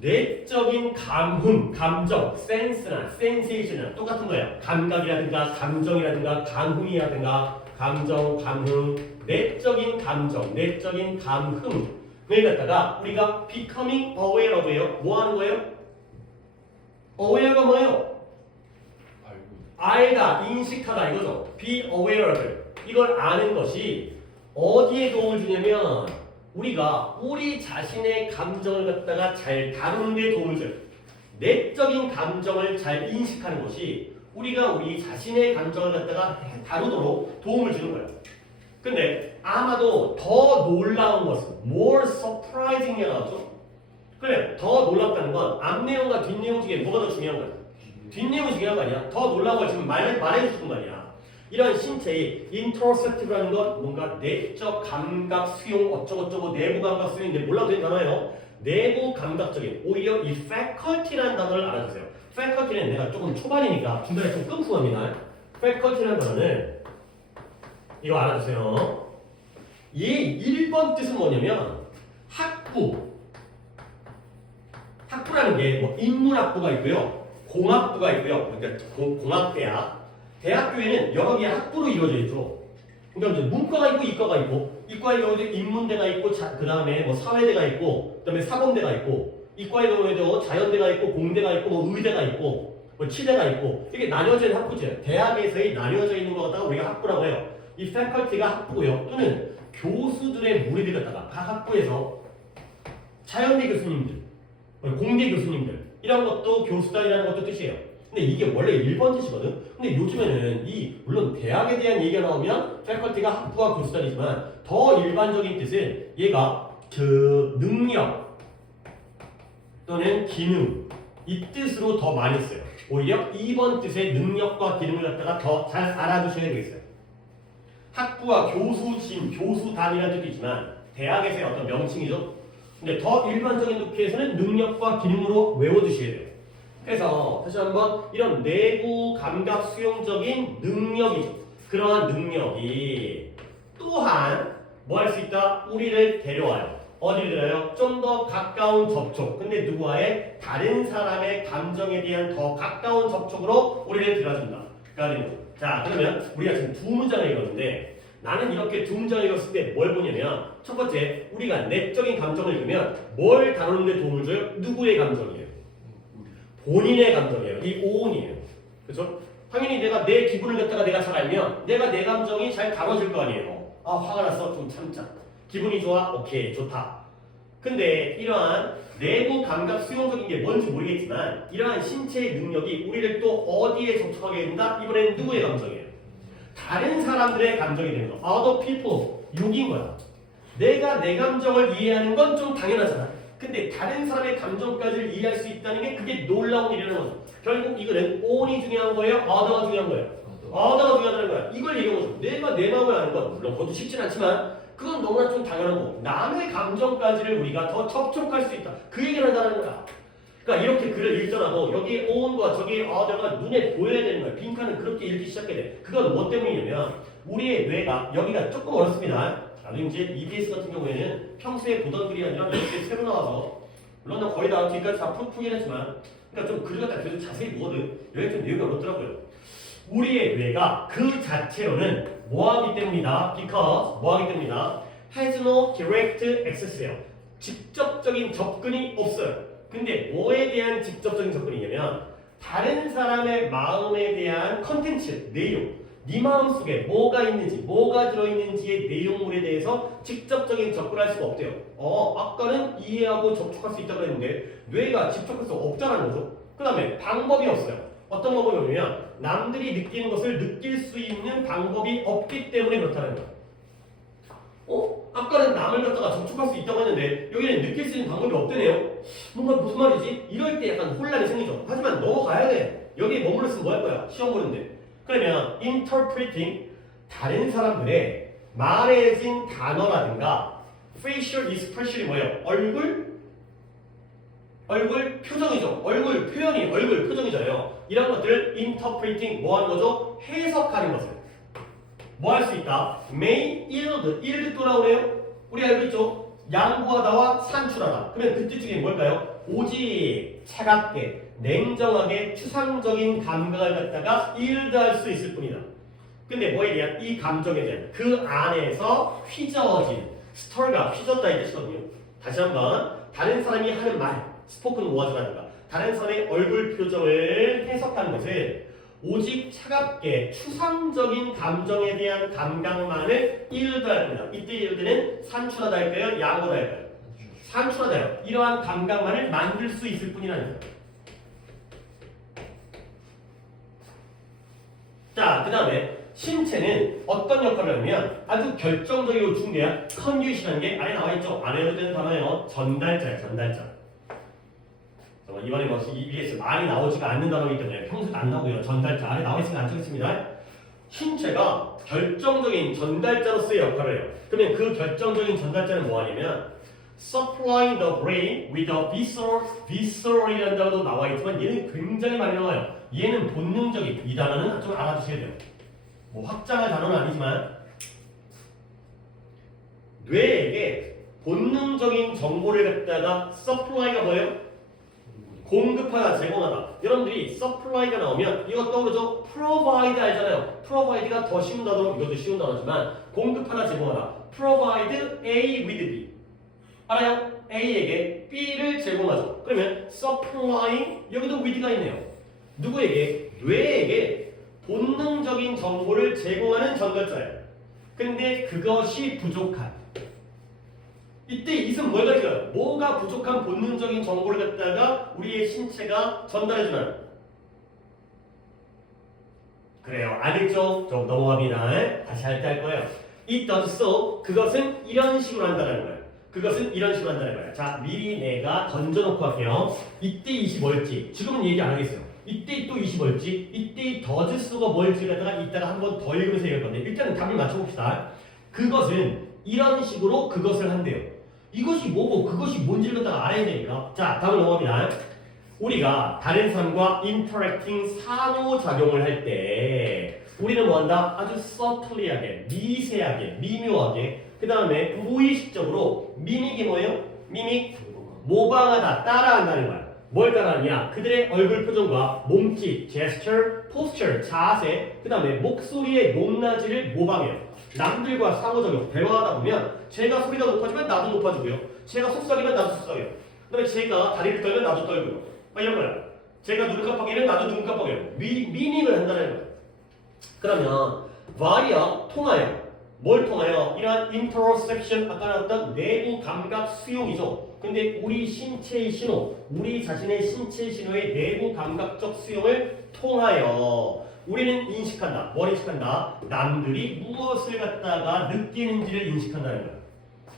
내적인 감정, 센스나 센세이션은 똑같은 거예요. 감각이라든가 감정이라든가 감흥이라든가 감흥, 내적인 감정, 내적인 감흥을 갖다가 우리가 becoming aware of예요. 뭐 하는 거예요? aware가 뭐예요? 알다, 인식하다 이거죠. be aware of 이걸 아는 것이 어디에 도움을 주냐면 우리가 우리 자신의 감정을 갖다가 잘 다루는 데 도움을 줘요. 내적인 감정을 잘 인식하는 것이 우리가 우리 자신의 감정을 갖다가 다루도록 도움을 주는 거예요. 근데 아마도 더 놀라운 것은 more surprising이 나왔죠? 그래, 더 놀랍다는 건 앞내용과 뒷내용 중에 뭐가 더 중요한 거야? 뒷내용이 중요한 거 아니야? 더 놀라운 걸 지금 말해주는 거 아니야? 이런 신체의 인트로셉티브라는 건 뭔가 내적 감각 수용 어쩌고저쩌고 내부 감각 수용인데 몰라도 되는 단어예요. 내부 감각적인 오히려 이 faculty라는 단어를 알아주세요. faculty는 내가 조금 초반이니까 중간에 좀 끔찍합니다. faculty라는 단어는 이거 알아주세요. 이 1번 뜻은 뭐냐면 학부라는 게 뭐 인문학부가 있고요. 공학부가 있고요. 그러니까 공학대학 대학교에는 여러 개의 학부로 이루어져 있죠. 그러니까 이제 문과가 있고 이과가 있고 이과의 경우도 인문대가 있고 그 다음에 뭐 사회대가 있고 그 다음에 사범대가 있고 이과의 경우에도 자연대가 있고 공대가 있고 뭐 의대가 있고 뭐 치대가 있고 이게 나뉘어져 있는 학부죠. 대학에서의 나뉘어져 있는 거 갖다가 우리가 학부라고 해요. 이 패컬티가 학부고요. 또는 교수들의 무리들 갖다가 각 학부에서 자연대 교수님들, 공대 교수님들 이런 것도 교수단이라는 것도 뜻이에요. 근데 이게 원래 1번 뜻이거든. 근데 요즘에는 물론 대학에 대한 얘기가 나오면 패컬티가 학부와 교수단이지만 더 일반적인 뜻은 얘가 그 능력 또는 기능 이 뜻으로 더 많이 써요. 오히려 2번 뜻의 능력과 기능을 갖다가 더 잘 알아두셔야 되겠어요. 학부와 교수단이라는 뜻도 있지만 대학에서의 어떤 명칭이죠. 근데 더 일반적인 높이에서는 능력과 기능으로 외워두셔야 돼요. 그래서 다시 한번 이런 내부 감각 수용적인 능력이죠. 그러한 능력이 또한 뭐 할 수 있다? 우리를 데려와요. 어디를 데려요? 좀 더 가까운 접촉. 근데 누구와의? 다른 사람의 감정에 대한 더 가까운 접촉으로 우리를 들어준다. 자, 그러면 우리가 지금 두 문장을 읽었는데 나는 이렇게 두 문장을 읽었을 때 뭘 보냐면 첫 번째, 우리가 내적인 감정을 읽으면 뭘 다루는 데 도움을 줘요? 누구의 감정이에요? 본인의 감정이에요. 이 오온이에요. 그렇죠? 당연히 내가 내 기분을 갖다가 내가 잘 알면 내가 내 감정이 잘 다뤄질 거 아니에요. 아, 화가 났어. 좀 참자. 기분이 좋아? 오케이, 좋다. 근데 이러한 내부 감각 수용적인 게 뭔지 모르겠지만 이러한 신체의 능력이 우리를 또 어디에 접촉하게 된다? 이번엔 누구의 감정이에요? 다른 사람들의 감정이 되는 거. Other people. 욕인 거야. 내가 내 감정을 이해하는 건 좀 당연하잖아. 근데 다른 사람의 감정까지 이해할 수 있다는 게 그게 놀라운 일이라는 거죠. 결국 이거는 on이 중요한 거예요? other가 중요한 거예요? other가 중요하다는 거야. 이걸 얘기한 거죠. 내가 내 마음을 아는 건 물론 그것도 쉽진 않지만 그건 너무나 좀 당연한 거고 남의 감정까지를 우리가 더 접촉할 수 있다. 그 얘기를 한다는 거야. 그러니까 이렇게 글을 읽더라도 여기 on과 저기 other가 눈에 보여야 되는 거야. 빈칸은 그렇게 읽기 시작해 돼. 그건 뭐 때문이냐면 우리의 뇌가 여기가 조금 어렵습니다. 나중에 이제 EBS 같은 경우에는 평소에 보던 글이 아니라 이렇게 새로 나와서 물론 나 거의 다 뒤까지 다 푸긴 했지만 그러니까 좀 글을 갖다 계속 자세히 보거든. 여기 좀 내용이 어렵더라고요. 우리의 뇌가 그 자체로는 뭐하기 때문이다. Because 뭐하기 때문이다. Has no direct access요. 직접적인 접근이 없어요. 근데 뭐에 대한 직접적인 접근이냐면 다른 사람의 마음에 대한 컨텐츠, 내용 네 마음속에 뭐가 있는지 뭐가 들어있는지의 내용물에 대해서 직접적인 접근할 수가 없대요. 아까는 이해하고 접촉할 수 있다고 했는데 뇌가 접촉할 수 없다는 거죠. 그 다음에 방법이 없어요. 어떤 방법이 없냐면 남들이 느끼는 것을 느낄 수 있는 방법이 없기 때문에 그렇다는 거예요. 아까는 남을 갖다가 접촉할 수 있다고 했는데 여기는 느낄 수 있는 방법이 없대네요. 뭔가 무슨 말이지? 이럴 때 약간 혼란이 생기죠. 하지만 넘어가야 돼. 여기에 머물렀으면 뭐 할 거야? 시험 보는데. 그러면 interpreting 다른 사람들의 말해진 단어라든가 facial expression이 뭐예요? 얼굴 표정이죠. 얼굴 표현이 얼굴 표정이잖아요. 이런 것들을 interpreting 뭐 하는 거죠? 해석하는 것을 뭐 할 수 있다? may yield 또 나오네요. 우리 알고 있죠? 양보하다와 산출하다. 그러면 그 뜻 중에 뭘까요? 오직 차갑게 냉정하게 추상적인 감각을 갖다가 yield할 수 있을 뿐이다. 근데 뭐에 대한? 이 감정에 대한 그 안에서 휘저어진 스토리가 휘젓다 이 뜻이거든요. 다시 한번 다른 사람이 하는 말 스포큰 워드라든가 다른 사람의 얼굴 표정을 해석하는 것은 오직 차갑게 추상적인 감정에 대한 감각만을 yield할 뿐이다. 이때 yield는 산출하다 할까요? 양보다 할까요? 산출하다요. 이러한 감각만을 만들 수 있을 뿐이라는 거예요. 자, 그 다음에 신체는 어떤 역할을 하냐면 아주 결정적이고 중요한 컨듀이션이라는 게 아래 나와있죠. 안 해도 되는 단어예요. 전달자예요. 전달자. 이번에 뭐 EBS 많이 나오지가 않는 단어이기 때문에 평소에 안 나오고요. 전달자 아래 나와있으면 안 적겠습니다. 신체가 결정적인 전달자로서의 역할을 해요. 그러면 그 결정적인 전달자는 뭐하냐면 supplying the brain with a visceral이라는 단어도 나와있지만 얘는 굉장히 많이 나와요. 얘는 본능적인 이 단어는 좀 알아두셔야 돼요. 뭐 확장할 단어는 아니지만 뇌에게 본능적인 정보를 갖다가 supply가 뭐예요? 공급하다, 제공하다. 여러분들이 supply가 나오면 이거 떠오르죠? provide 알잖아요. provide가 더 쉬운 단어로 이것도 쉬운 단어지만 공급하다, 제공하다. provide A with B. 알아요? A에게 B를 제공하죠. 그러면 supplying 여기도 with가 있네요. 누구에게? 뇌에게 본능적인 정보를 제공하는 전달자예요. 근데 그것이 부족한. 이때 이것은 뭘 가르쳐요? 뭐가 부족한 본능적인 정보를 갖다가 우리의 신체가 전달해주나요? 그래요. 알겠죠? 좀 넘어갑니다. 다시 할 때 할 거예요. It does so. 그것은 이런 식으로 한다는 거예요. 그것은 이런 식으로 한다는 거예요. 자, 미리 내가 던져놓고 할게요. 이때 20 뭘지 지금은 얘기 안 하겠어요. 이때 또 20 뭘지 이때 does so가 뭘지 갖다가 이따가 한 번 더 읽으면서 얘기할 건데 일단은 답을 맞춰봅시다. 그것은 이런 식으로 그것을 한대요. 이것이 뭐고 그것이 뭔지를 갖다가 알아야 되니까. 자, 다음 넘어갑니다. 우리가 다른 사람과 인터랙팅 상호작용을 할 때 우리는 뭐한다? 아주 서틀리하게, 미세하게, 미묘하게 그 다음에 무의식적으로 미믹이 뭐예요? 미믹, 모방하다, 따라한다는 거야. 뭘 따라하느냐? 그들의 얼굴 표정과 몸짓, 제스처, 포스처, 자세 그 다음에 목소리의 높낮이를 모방해요. 남들과 상호작용, 대화하다 보면 제가 소리가 높아지면 나도 높아지고요. 제가 속삭이면 나도 속삭여요. 그 다음에 제가 다리를 떨면 나도 떨고요. 막 이런 거야. 제가 눈을 깜빡이면 나도 눈 깜빡여요. 미밍을 한다는 거예요. 그러면 via 통하여 뭘 통하여? 이러한 interoception, 아까 나왔던 내부 감각 수용이죠. 근데 우리 신체의 신호, 우리 자신의 신체 신호의 내부 감각적 수용을 통하여 우리는 인식한다. 뭘 인식한다? 남들이 무엇을 갖다가 느끼는지를 인식한다는 거야.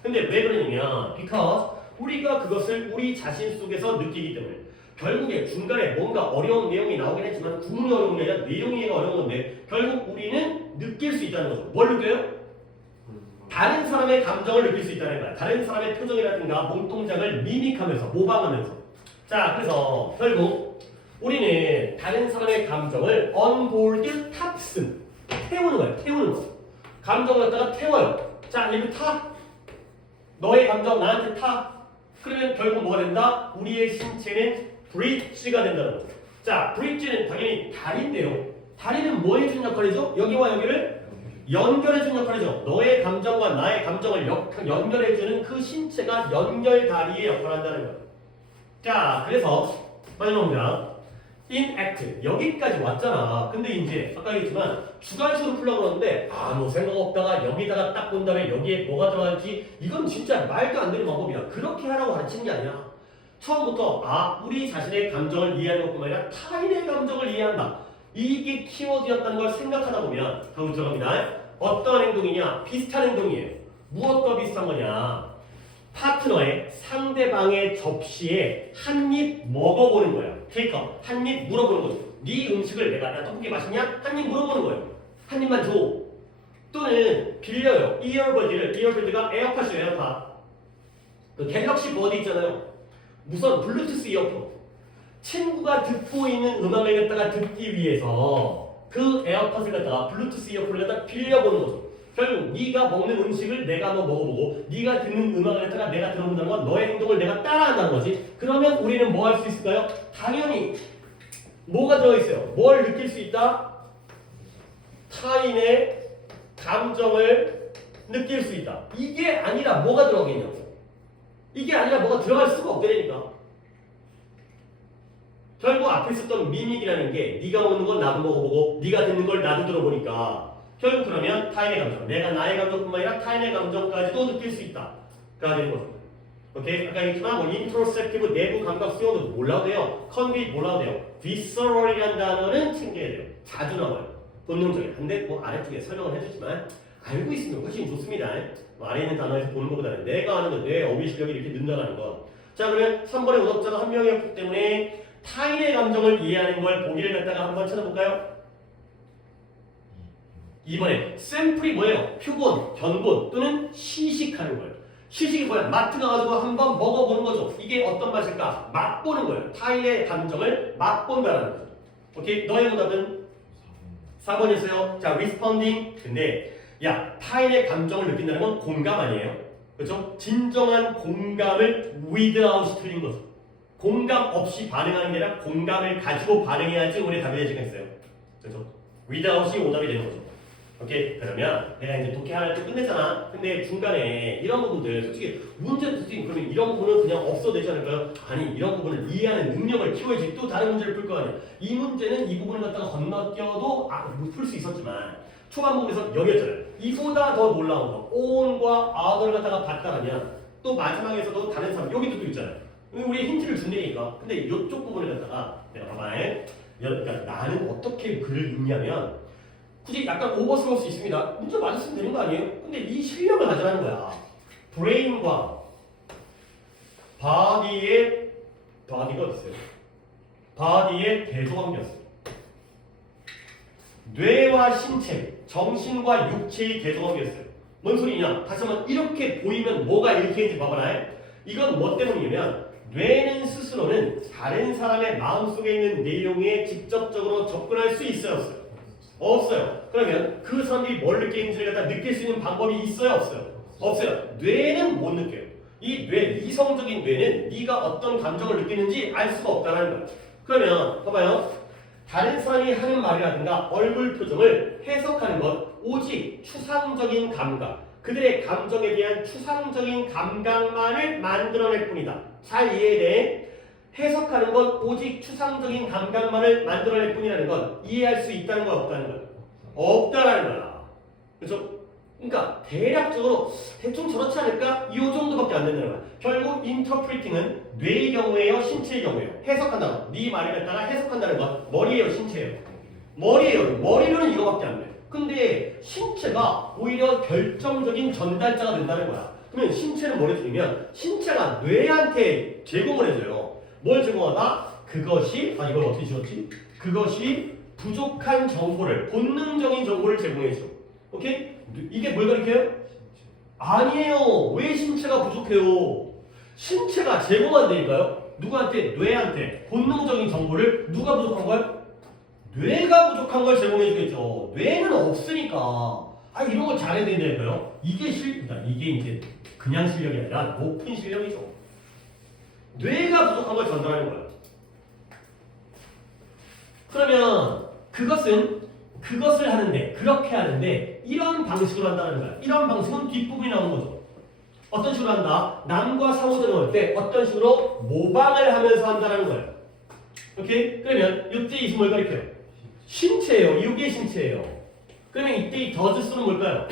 근데 왜 그러냐면 because 우리가 그것을 우리 자신 속에서 느끼기 때문에 결국에 중간에 뭔가 어려운 내용이 나오긴 했지만 구문이 어려운 게 아니라 내용이 어려운 건데 결국 우리는 느낄 수 있다는 거죠. 뭘 느껴요? 다른 사람의 감정을 느낄 수 있다는 거야. 다른 사람의 표정이라든가 몸동작을 미믹하면서 모방하면서. 자, 그래서 결국 우리는 다른 사람의 감정을 on board 탑승 태우는 거야. 태우는 거. 감정을 갖다가 태워요. 자, 얘를 타. 너의 감정 나한테 타. 그러면 결국 뭐가 된다? 우리의 신체는 브릿지가 된다는 거죠. 자, 브릿지는 당연히 다리인데요. 다리는 뭐 해주는 역할이죠? 여기와 여기를 연결해주는 역할이죠. 너의 감정과 나의 감정을 연결해주는 그 신체가 연결다리의 역할을 한다는 거예요. 자, 그래서 마지막 문장 in act 여기까지 왔잖아. 근데 이제 아까 얘기했지만 주관식으로 풀려고 그러는데 아무 생각 없다가 여기다가 딱 본 다음에 여기에 뭐가 들어갈지 이건 진짜 말도 안 되는 방법이야. 그렇게 하라고 가르치는 게 아니야. 처음부터 우리 자신의 감정을 이해하는 것뿐만 아니라 타인의 감정을 이해한다. 이게 키워드였다는 걸 생각하다 보면 다음 들어갑니다. 어떤 행동이냐? 비슷한 행동이에요. 무엇과 비슷한 거냐? 파트너의 상대방의 접시에 한 입 먹어보는 거예요. 그러니까 한 입 물어보는 거죠. 네 음식을 내가 야 떡볶이 맛있냐? 한 입 물어보는 거예요. 한 입만 줘. 또는 빌려요. 이어버드가 에어팟이에요. 에어팟. 그 갤럭시 버드 있잖아요. 무선 블루투스 이어폰. 친구가 듣고 있는 음악을 갖다가 듣기 위해서 그 에어팟을 갖다가 블루투스 이어폰을 갖다가 빌려보는 거죠. 결국 네가 먹는 음식을 내가 한번 먹어보고 네가 듣는 음악을 갖다가 내가 들어본다는 건 너의 행동을 내가 따라한다는 거지. 그러면 우리는 뭐 할 수 있을까요? 당연히 뭐가 들어있어요? 뭘 느낄 수 있다? 타인의 감정을 느낄 수 있다. 이게 아니라 뭐가 들어가겠냐고. 이게 아니라 뭐가 들어갈 수가 없다니까. 결국 앞에 있었던 미믹이라는 게 네가 먹는 건 나도 먹어보고 네가 듣는 걸 나도 들어보니까 결국 그러면 타인의 감정, 내가 나의 감정뿐만 아니라 타인의 감정까지도 느낄 수 있다가 되는 거죠. 오케이? 아까 얘기했지만 뭐 인트로셉티브 내부 감각 수용도 몰라도 돼요. 컨빗 몰라도 돼요. 비서럴이라는 단어는 챙겨야 돼요. 자주 나와요. 본능적인. 근데 뭐 아래쪽에 설명을 해주지만 알고 있으면 훨씬 좋습니다. 뭐 아래 있는 단어에서 보는 것보다는 내가 아는 내 어휘 실력이 이렇게 는다는 거. 자, 그러면 3번의 오답자가 한 명이었기 때문에 타인의 감정을 이해하는 걸 보기를 갖다가 한번 찾아볼까요? 2번에 샘플이 뭐예요? 표본, 견본 또는 시식하는 거예요. 시식이 뭐야? 마트 가가지고 한번 먹어보는 거죠. 이게 어떤 맛일까? 맛보는 거예요. 타인의 감정을 맛본다는 거죠. 오케이? 너의 오답은 4번이었어요. 자, responding. 근데 야, 타인의 감정을 느낀다는 건 공감 아니에요? 그렇죠? 진정한 공감을 without이 틀린 거죠. 공감 없이 반응하는 게 아니라 공감을 가지고 반응해야지 우리 답이 될 수가 있어요. 그렇죠? without이 오답이 되는 거죠. 오케이? 그러면 내가 이제 독해 하나 좀 끝냈잖아. 근데 중간에 이런 부분들 솔직히 문제도 솔직히 그러면 이런 부분은 그냥 없어도 되지 않을까요? 아니 이런 부분을 이해하는 능력을 키워야지 또 다른 문제를 풀 거 아니야. 이 문제는 이 부분을 갖다가 건너뛰어도 풀 수 있었지만 초반 부분에서 여기였잖아요. 이보다 더 놀라운 거 on과 other를 갖다가 봤다면 또 마지막에서도 다른 사람 여기도 또 있잖아요. 우리 힌트를 준다니까. 근데 이쪽 부분을 갖다가 내가 봐봐. 그러니까 나는 어떻게 글을 읽냐면 굳이 약간 오버스러울 수 있습니다. 문제 맞았으면 되는 거 아니에요? 근데 이 실력을 가져가는 거야. 브레인과 바디의 바디가 어디 있어요? 바디의 대조관계였어요. 뇌와 신체, 정신과 육체의 대조관계였어요. 뭔 소리냐? 다시 한번 이렇게 보이면 뭐가 이렇게 있는지 봐봐라. 이건 뭐 때문이냐면 뇌는 스스로는 다른 사람의 마음속에 있는 내용에 직접적으로 접근할 수 있어요? 없어요? 없어요. 그러면 그 사람들이 뭘 느끼는지를 갖다 느낄 수 있는 방법이 있어요? 없어요? 없어요. 뇌는 못 느껴요. 이 뇌, 이성적인 뇌는 네가 어떤 감정을 느끼는지 알 수가 없다는 거예요. 그러면 봐봐요. 다른 사람이 하는 말이라든가 얼굴 표정을 해석하는 것 오직 추상적인 감각, 그들의 감정에 대한 추상적인 감각만을 만들어낼 뿐이다. 잘 이해돼? 해석하는 건 오직 추상적인 감각만을 만들어낼 뿐이라는 건 이해할 수 있다는 거 없다는 거야? 없다라는 거야. 그렇죠? 그러니까 대략적으로 대충 저렇지 않을까? 이 정도밖에 안 된다는 거야. 결국 인터프리팅은 뇌의 경우에요, 신체의 경우에요. 해석한다는 거. 네 말을 갖다가 해석한다는 건 머리예요, 신체예요. 머리예요. 머리로는 이거밖에 안 돼. 근데 신체가 오히려 결정적인 전달자가 된다는 거야. 그러면 신체는 뭘 해주면 신체가 뇌한테 제공을 해줘요. 뭘 제공하다? 그것이 이걸 어떻게 지웠지? 그것이 부족한 정보를 본능적인 정보를 제공해줘. 오케이? 이게 뭘 가리켜요? 아니에요. 왜 신체가 부족해요? 신체가 제공한다니까요. 누구한테? 뇌한테 본능적인 정보를 누가 부족한 거야? 뇌가 부족한 걸 제공해 주겠죠. 뇌는 없으니까. 이런 걸 잘해야 된다니까요. 이게 이제 그냥 실력이 아니라 높은 실력이죠. 뇌가 부족한 걸 전달하는 거야. 그러면 그것을 하는데, 그렇게 하는데 이런 방식으로 한다는 거야. 이런 방식은 뒷부분이 나오는 거죠. 어떤 식으로 한다? 남과 상호작용할 때 어떤 식으로 모방을 하면서 한다는 거예요. 오케이? 그러면 이때 이 뭘 가리켜요? 신체예요. 이게 신체예요. 그러면 이때 이 does는 뭘까요?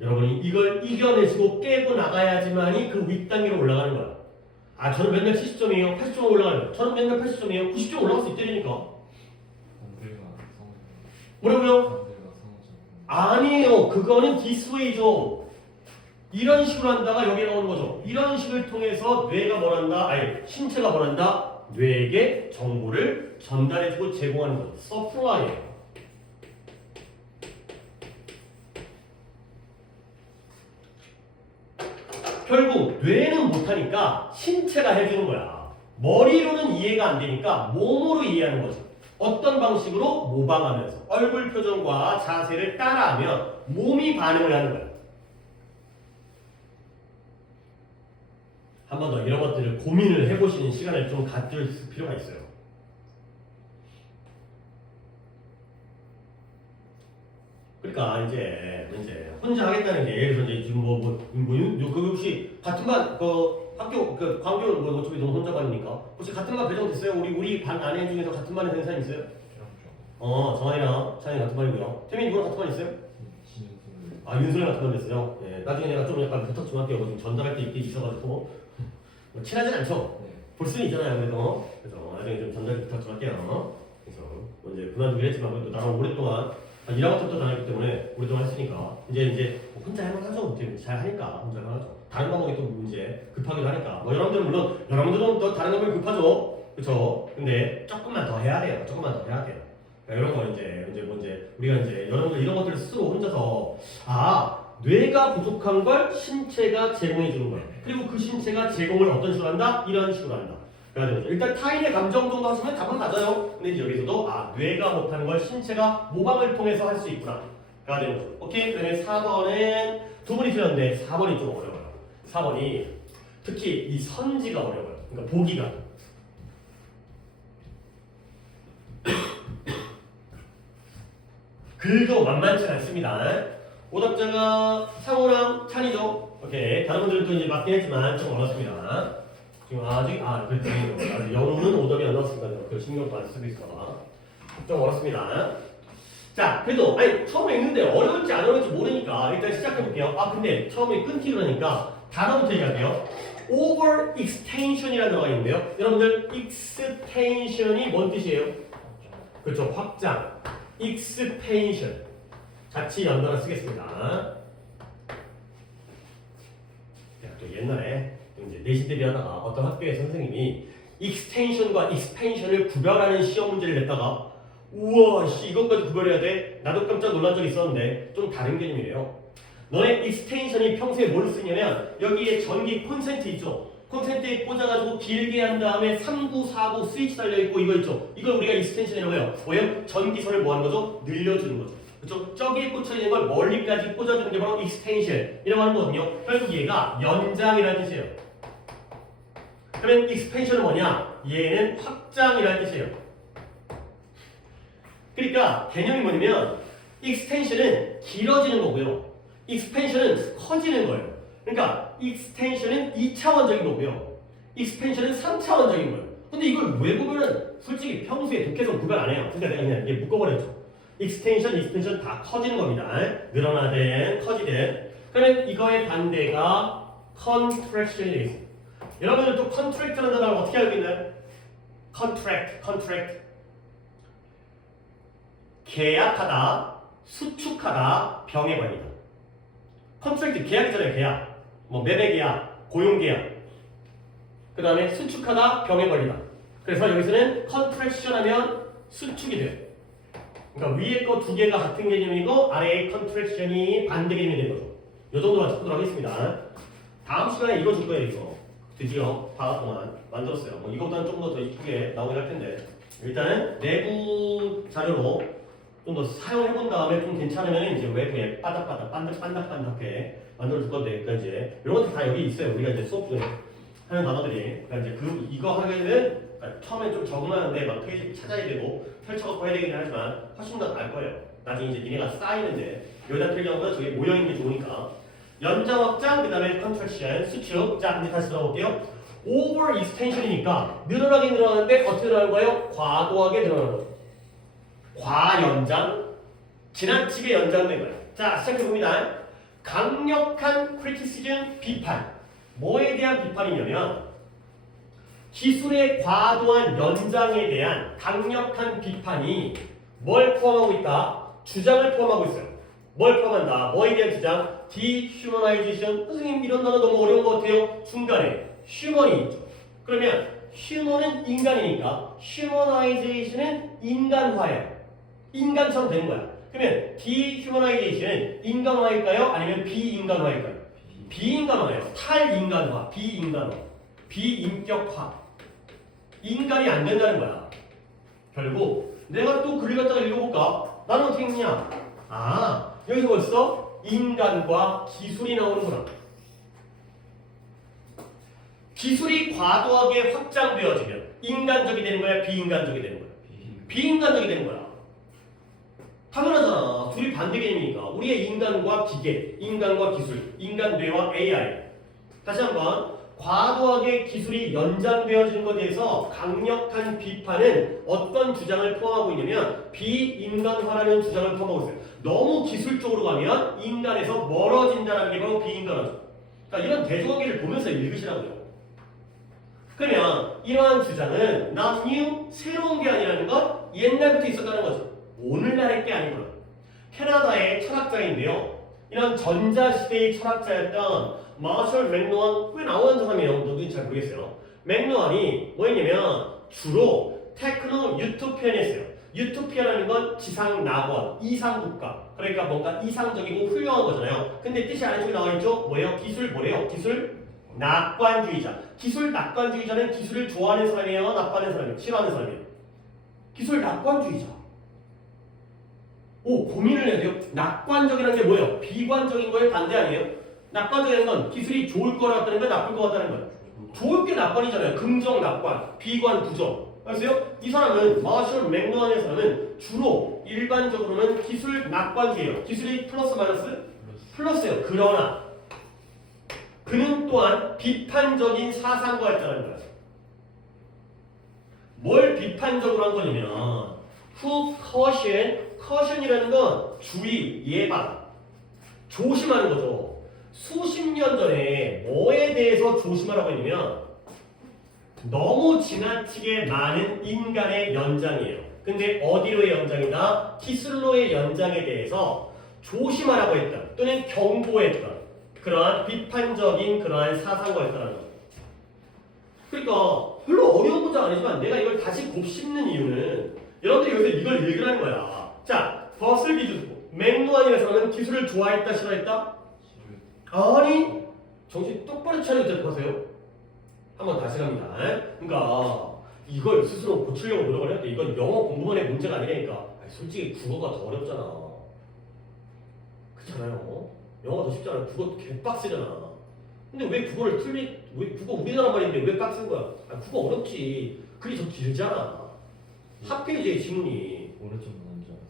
여러분이 이걸 이겨내시고 깨고 나가야지만이 그 윗단계로 올라가는 거야. 저는 맨날 70점이에요. 80점 올라가는 거야. 저는 맨날 80점이에요. 90점 올라갈 수 있다니까. 뭐라고요? 아니에요. 그거는 디스웨이죠. 이런 식으로 한다가 여기 나오는 거죠. 이런 식을 통해서 뇌가 뭘 한다? 신체가 뭘 한다? 뇌에게 정보를 전달해주고 제공하는 거. 서플라이예요. 결국 뇌는 못하니까 신체가 해주는 거야. 머리로는 이해가 안 되니까 몸으로 이해하는 거죠. 어떤 방식으로? 모방하면서 얼굴 표정과 자세를 따라하면 몸이 반응을 하는 거야. 한 번 더 이런 것들을 고민을 해보시는 시간을 좀 가질 필요가 있어요. 그러니까 이제 혼자 하겠다는 게 예를 들어 이제 지금 그 혹시 같은 반 학교 광교 어차피 너무 혼자 반이니까 혹시 같은 반 배정됐어요? 우리 반 안에 중에서 같은 반에 된 사람 있어요? 정한이랑 찬이 같은 반이고요. 태민이 누구랑 같은 반 있어요? 윤소랑 같은 반 됐어요. 예, 나중에 내가 좀 약간 부탁 좀 할게요. 지금 전달할 때 이때 있어가지고 친하진 않죠? 볼 수는 있잖아요. 그래서 나중에 좀 전달 부탁 좀 할게요. 그래서 이제 그만두긴 했지만 그래도 나랑 오랫동안 1학년 때부터 다녔기 때문에 오랫동안 했으니까 이제 혼자 할만하죠. 잘 하니까 혼자 할만하죠. 다른 과목이 또 이제 급하기도 하니까 여러분들은 물론 여러분들은 또 다른 과목이 급하죠. 그렇죠? 근데 조금만 더 해야 돼요. 그러니까 이런 거 이제 우리가 이제 여러분들 이런 것들을 스스로 혼자서 뇌가 부족한 걸 신체가 제공해 주는 거예요. 그리고 그 신체가 제공을 어떤 식으로 한다? 이런 식으로 한다. 일단 타인의 감정 정도 하시면 답은 맞아요. 근데 이제 여기서도 뇌가 못하는 걸 신체가 모방을 통해서 할 수 있구나. 가 되는 거죠. 오케이? 그다음에 4번은 두 분이 틀렸는데 4번이 좀 어려워요. 4번이 특히 이 선지가 어려워요. 그러니까 보기가. 글도 만만치 않습니다. 오답자가 상호랑 찬이죠. 오케이. 다른 분들은 또 이제 맞긴 했지만 좀 어렵습니다. 지금 아직 영어는 오답이 안 나왔으니까 그 신경 많이 쓰고 있을까봐 좀 어렵습니다. 자, 그래도 처음에 읽는데 어려울지 안 어려울지 모르니까 일단 시작해 볼게요. 근데 처음에 끊기 그러니까 단어부터 얘기할게요. over extension이라는 단어가 있는데요. 여러분들 extension이 뭔 뜻이에요? 그렇죠, 확장. expansion. 같이 연달아 쓰겠습니다. 또 옛날에 이제 내신 대비 하다가 어떤 학교의 선생님이 extension과 expansion을 구별하는 시험 문제를 냈다가 우와 이것까지 구별해야 돼? 나도 깜짝 놀란 적이 있었는데 좀 다른 개념이래요. 너네 extension이 평소에 뭘 쓰냐면 여기에 전기 콘센트 있죠? 콘센트에 꽂아가지고 길게 한 다음에 3구, 4구 스위치 달려있고 이거 있죠? 이걸 우리가 extension이라고 해요. 왜요? 전기선을 뭐 하는 거죠? 늘려주는 거죠. 그렇죠? 저기에 꽂혀있는 걸 멀리까지 꽂아주는 게 바로 extension이라고 하는 거거든요. 결국 얘가 연장이라는 뜻이에요. 그러면 expansion은 뭐냐? 얘는 확장이라는 뜻이에요. 그러니까 개념이 뭐냐면 extension은 길어지는 거고요. expansion은 커지는 거예요. 그러니까 extension은 2차원적인 거고요. 익스펜션은 3차원적인 거예요. 근데 이걸 왜 보면은 솔직히 평소에 독해서 구별 안 해요. 그러니까 내가 그냥 이게 묶어버렸죠. 익스텐션, 익스펜션 다 커지는 겁니다. 늘어나든 커지든. 그러면 이거의 반대가 컨트랙션이 되겠습니다. 여러분들 또 컨트랙트라는 단어를 어떻게 알고 있나요? 컨트랙트. 계약하다, 수축하다, 병에 걸리다. 컨트랙트 계약이잖아요. 계약. 뭐 매매 계약, 고용 계약. 그 다음에 수축하다, 병에 걸리다. 그래서 여기서는 컨트랙션 하면 수축이 돼요. 그러니까 위에 거 두 개가 같은 개념이고 아래의 컨트랙션이 반대 개념이 되는 거죠. 이 정도만 짚도록 하겠습니다. 다음 시간에 이거 줄 거예요. 이거 드디어 방학 동안 만들었어요. 뭐 이거보다는 조금 더 이쁘게 나오긴 할 텐데 일단은 내부 자료로 좀 더 사용해 본 다음에 좀 괜찮으면 이제 외부에 반짝반짝하게 만들어 줄 건데 그러니까 이제 이런 것도 다 여기 있어요. 우리가 이제 수업 중에 하는 단어들이 그러니까 이제 이거 하려면 처음에 좀 적응하는데 막 페이지 찾아야 되고 펼쳐갖고 해야 되긴 하지만 훨씬 더 나을 거예요. 나중에 이제 니네가 쌓이는데 여기다 필요한 저기 모여있는 게 좋으니까 연장 확장 그 다음에 컨트랙션 수축. 자 이제 다시 들어볼게요. 오버 익스텐션이니까 늘어나긴 늘어나는데 어떻게 늘어나는 거예요? 과도하게 늘어나는 거예요. 과연장 지나치게 연장된 거예요. 자 시작해봅니다. 강력한 크리티시즘 비판. 뭐에 대한 비판이냐면 기술의 과도한 연장에 대한 강력한 비판이 뭘 포함하고 있다? 주장을 포함하고 있어요. 뭘 포함한다? 뭐에 대한 주장? Dehumanization. 선생님 이런 단어 너무 어려운 것 같아요. 중간에 human이 있죠. 그러면 human은 인간이니까 humanization은 인간화예요. 인간처럼 되는 거야. 그러면 dehumanization은 인간화일까요? 아니면 비인간화일까요? 비인간화예요. 탈인간화, 비인간화, 비인격화. 인간이 안 된다는 거야. 결국 내가 또 글을 갖다가 읽어볼까? 나는 어떻게 읽냐? 아, 여기서 벌써 인간과 기술이 나오는구나. 기술이 과도하게 확장되어지면 인간적이 되는 거야? 비인간적이 되는 거야? 비인간적이 되는 거야. 당연하잖아. 둘이 반대 개념이니까. 우리의 인간과 기계, 인간과 기술, 인간 뇌와 AI. 다시 한번 과도하게 기술이 연장되어지는 것에 대해서 강력한 비판은 어떤 주장을 포함하고 있냐면 비인간화라는 주장을 포함하고 있어요. 너무 기술적으로 가면 인간에서 멀어진다는 게 바로 비인간화죠. 그러니까 이런 대조관계를 보면서 읽으시라고요. 그러면 이러한 주장은 not new, 새로운 게 아니라는 건 옛날부터 있었다는 거죠. 오늘날의 게 아니구나. 캐나다의 철학자인데요. 이런 전자시대의 철학자였던 마셜 맥루한, 왜 나오는 사람이에요? 누군지 잘 모르겠어요. 맥루한이 뭐였냐면 주로 테크노 유토피안이었어요. 유토피아라는 건 지상 낙원, 이상 국가. 그러니까 뭔가 이상적이고 훌륭한 거잖아요. 근데 뜻이 아래쪽에 나와 있죠? 뭐예요? 기술 뭐래요? 기술 낙관주의자. 기술 낙관주의자는 기술을 좋아하는 사람이에요? 나빠하는 사람이에요? 싫어하는 사람이에요? 기술 낙관주의자. 오, 고민을 해야 돼요. 낙관적이라는 게 뭐예요? 비관적인 거에 반대 아니에요? 낙관적인 건 기술이 좋을 거 같다는 거야, 나쁠 거 같다는 거야. 좋을 게 낙관이잖아요. 긍정, 낙관, 비관, 부정. 아세요? 이 사람은 마셜 맥루한의 사람은 주로 일반적으로는 기술 낙관주의예요. 기술이 플러스 마이너스? 플러스예요. 그러나 그는 또한 비판적인 사상과 있다는 거야. 뭘 비판적으로 한 거냐면 who caution이라는 건 주의, 예방, 조심하는 거죠. 수십 년 전에 뭐에 대해서 조심하라고 했냐면 너무 지나치게 많은 인간의 연장이에요. 근데 어디로의 연장이다? 기술로의 연장에 대해서 조심하라고 했다. 또는 경고했다. 그러한 비판적인 그러한 사상과 있다는 거죠. 그러니까 별로 어려운 문장 아니지만 내가 이걸 다시 곱씹는 이유는 여러분들이 여기서 이걸 읽으라는 거야. 자, 버슬 기준고 맥루한이라는 사람은 기술을 좋아했다, 싫어했다? 아니, 정신 똑바로 차리고 대답하세요. 한번 다시 갑니다. 그러니까 이걸 스스로 고치려고 노력을 해야 돼. 이건 영어 공부만의 문제가 아니라니까. 솔직히 국어가 더 어렵잖아. 그렇잖아요. 영어가 더 쉽잖아. 국어 개빡세잖아. 근데 왜 국어를 왜 국어 우리나라 말인데 왜 빡센 거야? 국어 어렵지. 글이 더 길잖아. 합계이제 지문이. 오른쪽 말하는 줄 알았어.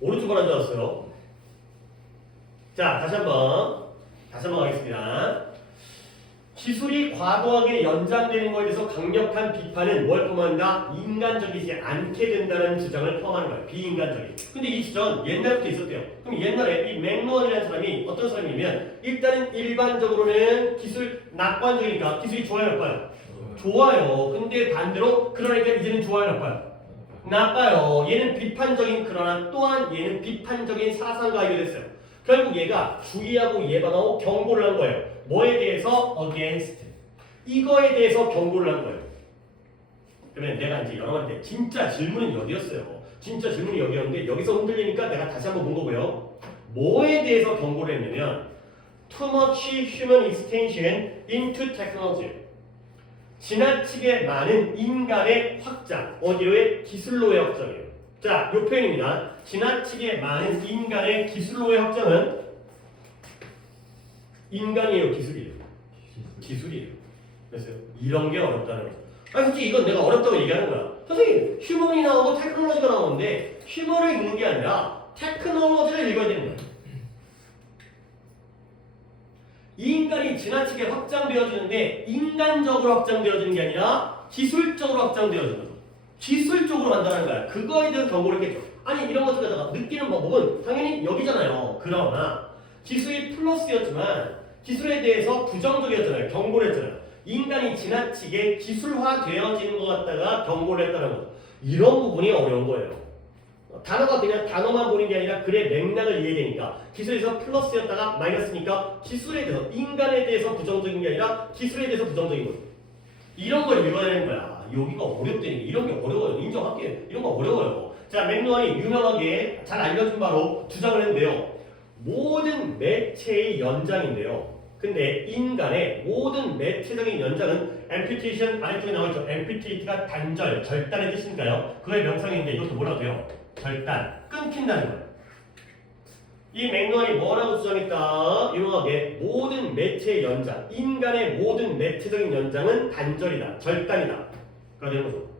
오른쪽 말하는 줄 알았어요. 자, 다시 한번 가겠습니다. 기술이 과도하게 연장되는 것에 대해서 강력한 비판은 뭘 포함한다? 인간적이지 않게 된다는 주장을 포함하는 거예요. 비인간적인. 근데 이 주장은 옛날부터 있었대요. 그럼 옛날에 이 맥루언이라는 사람이 어떤 사람이냐면 일단은 일반적으로는 기술 낙관적이니까 기술이 좋아요, 나빠요? 좋아요. 근데 반대로 그러니까 이제는 좋아요, 나빠요? 나빠요. 얘는 비판적인 그러나 또한 얘는 비판적인 사상과 연결됐어요. 결국 얘가 주의하고 예방하고 경고를 한 거예요. 뭐에 대해서? against. 이거에 대해서 경고를 한 거예요. 그러면 내가 이제 여러분한테 진짜 질문은 여기였어요. 진짜 질문이 여기였는데 여기서 흔들리니까 내가 다시 한번 본 거고요. 뭐에 대해서 경고를 했냐면 too much human extension into technology. 지나치게 많은 인간의 확장. 어디로의? 기술로의 확장이에요. 자, 이 표현입니다. 지나치게 많은 인간의 기술로의 확장은 인간이에요, 기술이에요? 기술이에요. 그래서 이런 게 어렵다는 거죠. 아니 솔직히 이건 내가 어렵다고 얘기하는 거야. 선생님, 휴먼이 나오고 테크놀로지가 나오는데 휴먼을 읽는 게 아니라 테크놀로지를 읽어야 되는 거야. 이 인간이 지나치게 확장되어지는데 인간적으로 확장되어지는 게 아니라 기술적으로 확장되어지는 거죠. 기술적으로 간다는 거야. 그거에 대해서 경고를 했겠죠. 아니 이런 것들 갖다가 느끼는 방법은 당연히 여기잖아요. 그러나 기술이 플러스였지만 기술에 대해서 부정적이었잖아요. 경고를 했잖아요. 인간이 지나치게 기술화되어지는 것 같다가 경고를 했다는 거죠. 이런 부분이 어려운 거예요. 단어가 그냥 단어만 보는 게 아니라 글의 맥락을 이해되니까 기술에서 플러스였다가 마이너스니까 기술에 대해서 인간에 대해서 부정적인 게 아니라 기술에 대해서 부정적인 거죠. 이런 걸 읽어야 되는 거야. 여기가 어렵다니까. 이런 게 어려워요. 인정할게요. 이런 거 어려워요. 자, 맥루언이 유명하게 잘 알려준 바로 주장을 했는데요. 모든 매체의 연장인데요. 근데 인간의 모든 매체적인 연장은 amputation 아래쪽에 나와있죠. amputate가 단절, 절단의 뜻이니까요. 그거의 명상인데 이것도 뭐라고 돼요? 절단, 끊긴다는 거예요. 이 맥루언이 뭐라고 주장했다? 유명하게 모든 매체의 연장, 인간의 모든 매체적인 연장은 단절이다, 절단이다. 그러가 되는 거죠.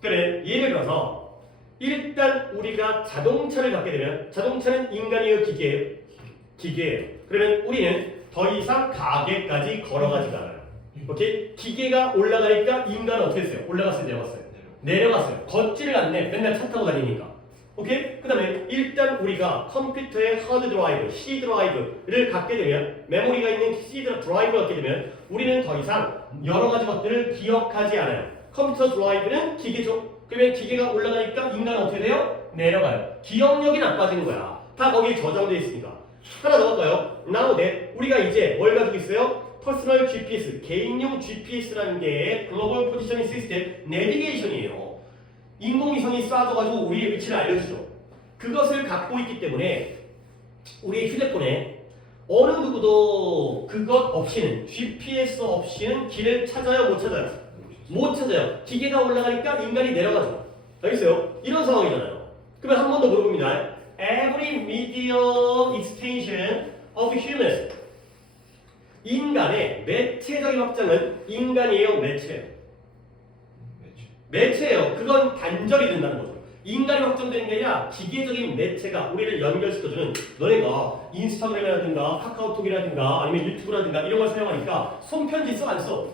그래, 예를 들어서 일단 우리가 자동차를 갖게 되면 자동차는 인간이에요, 기계예요? 기계예요. 그러면 우리는 더 이상 가게까지 걸어가지가 않아요. 오케이? 기계가 올라가니까 인간은 어떻게 했어요? 올라갔어요, 내려갔어요? 내려갔어요. 걷지를 않네. 맨날 차 타고 다니니까. 오케이? 그 다음에 일단 우리가 컴퓨터의 하드 드라이브, C 드라이브를 갖게 되면 메모리가 있는 C 드라이브를 갖게 되면 우리는 더 이상 여러 가지 것들을 기억하지 않아요. 컴퓨터 드라이브는 기계죠. 그러면 기계가 올라가니까 인간은 어떻게 돼요? 내려가요. 기억력이 나빠지는 거야. 다 거기에 저장되어 있으니까. 하나 더 할까요? Now that 우리가 이제 뭘 가지고 있어요? 퍼스널 GPS, 개인용 GPS라는 게 글로벌 포지셔닝 시스템 내비게이션이에요. 인공위성이 쏴줘가지고 우리의 위치를 알려주죠. 그것을 갖고 있기 때문에 우리의 휴대폰에 어느 누구도 그것 없이는 GPS 없이는 길을 찾아요, 못 찾아요? 못 찾아요. 기계가 올라가니까 인간이 내려가죠. 알겠어요? 이런 상황이잖아요. 그러면 한 번 더 물어봅니다. Every medium extension of humans. 인간의 매체적인 확장은 인간이에요, 매체예요? 매체예요. 그건 단절이 된다는 거죠. 인간이 확정되는 게 아니라 기계적인 매체가 우리를 연결시켜주는, 너네가 인스타그램이라든가 카카오톡이라든가 아니면 유튜브라든가 이런 걸 사용하니까 손편지 써? 안 써?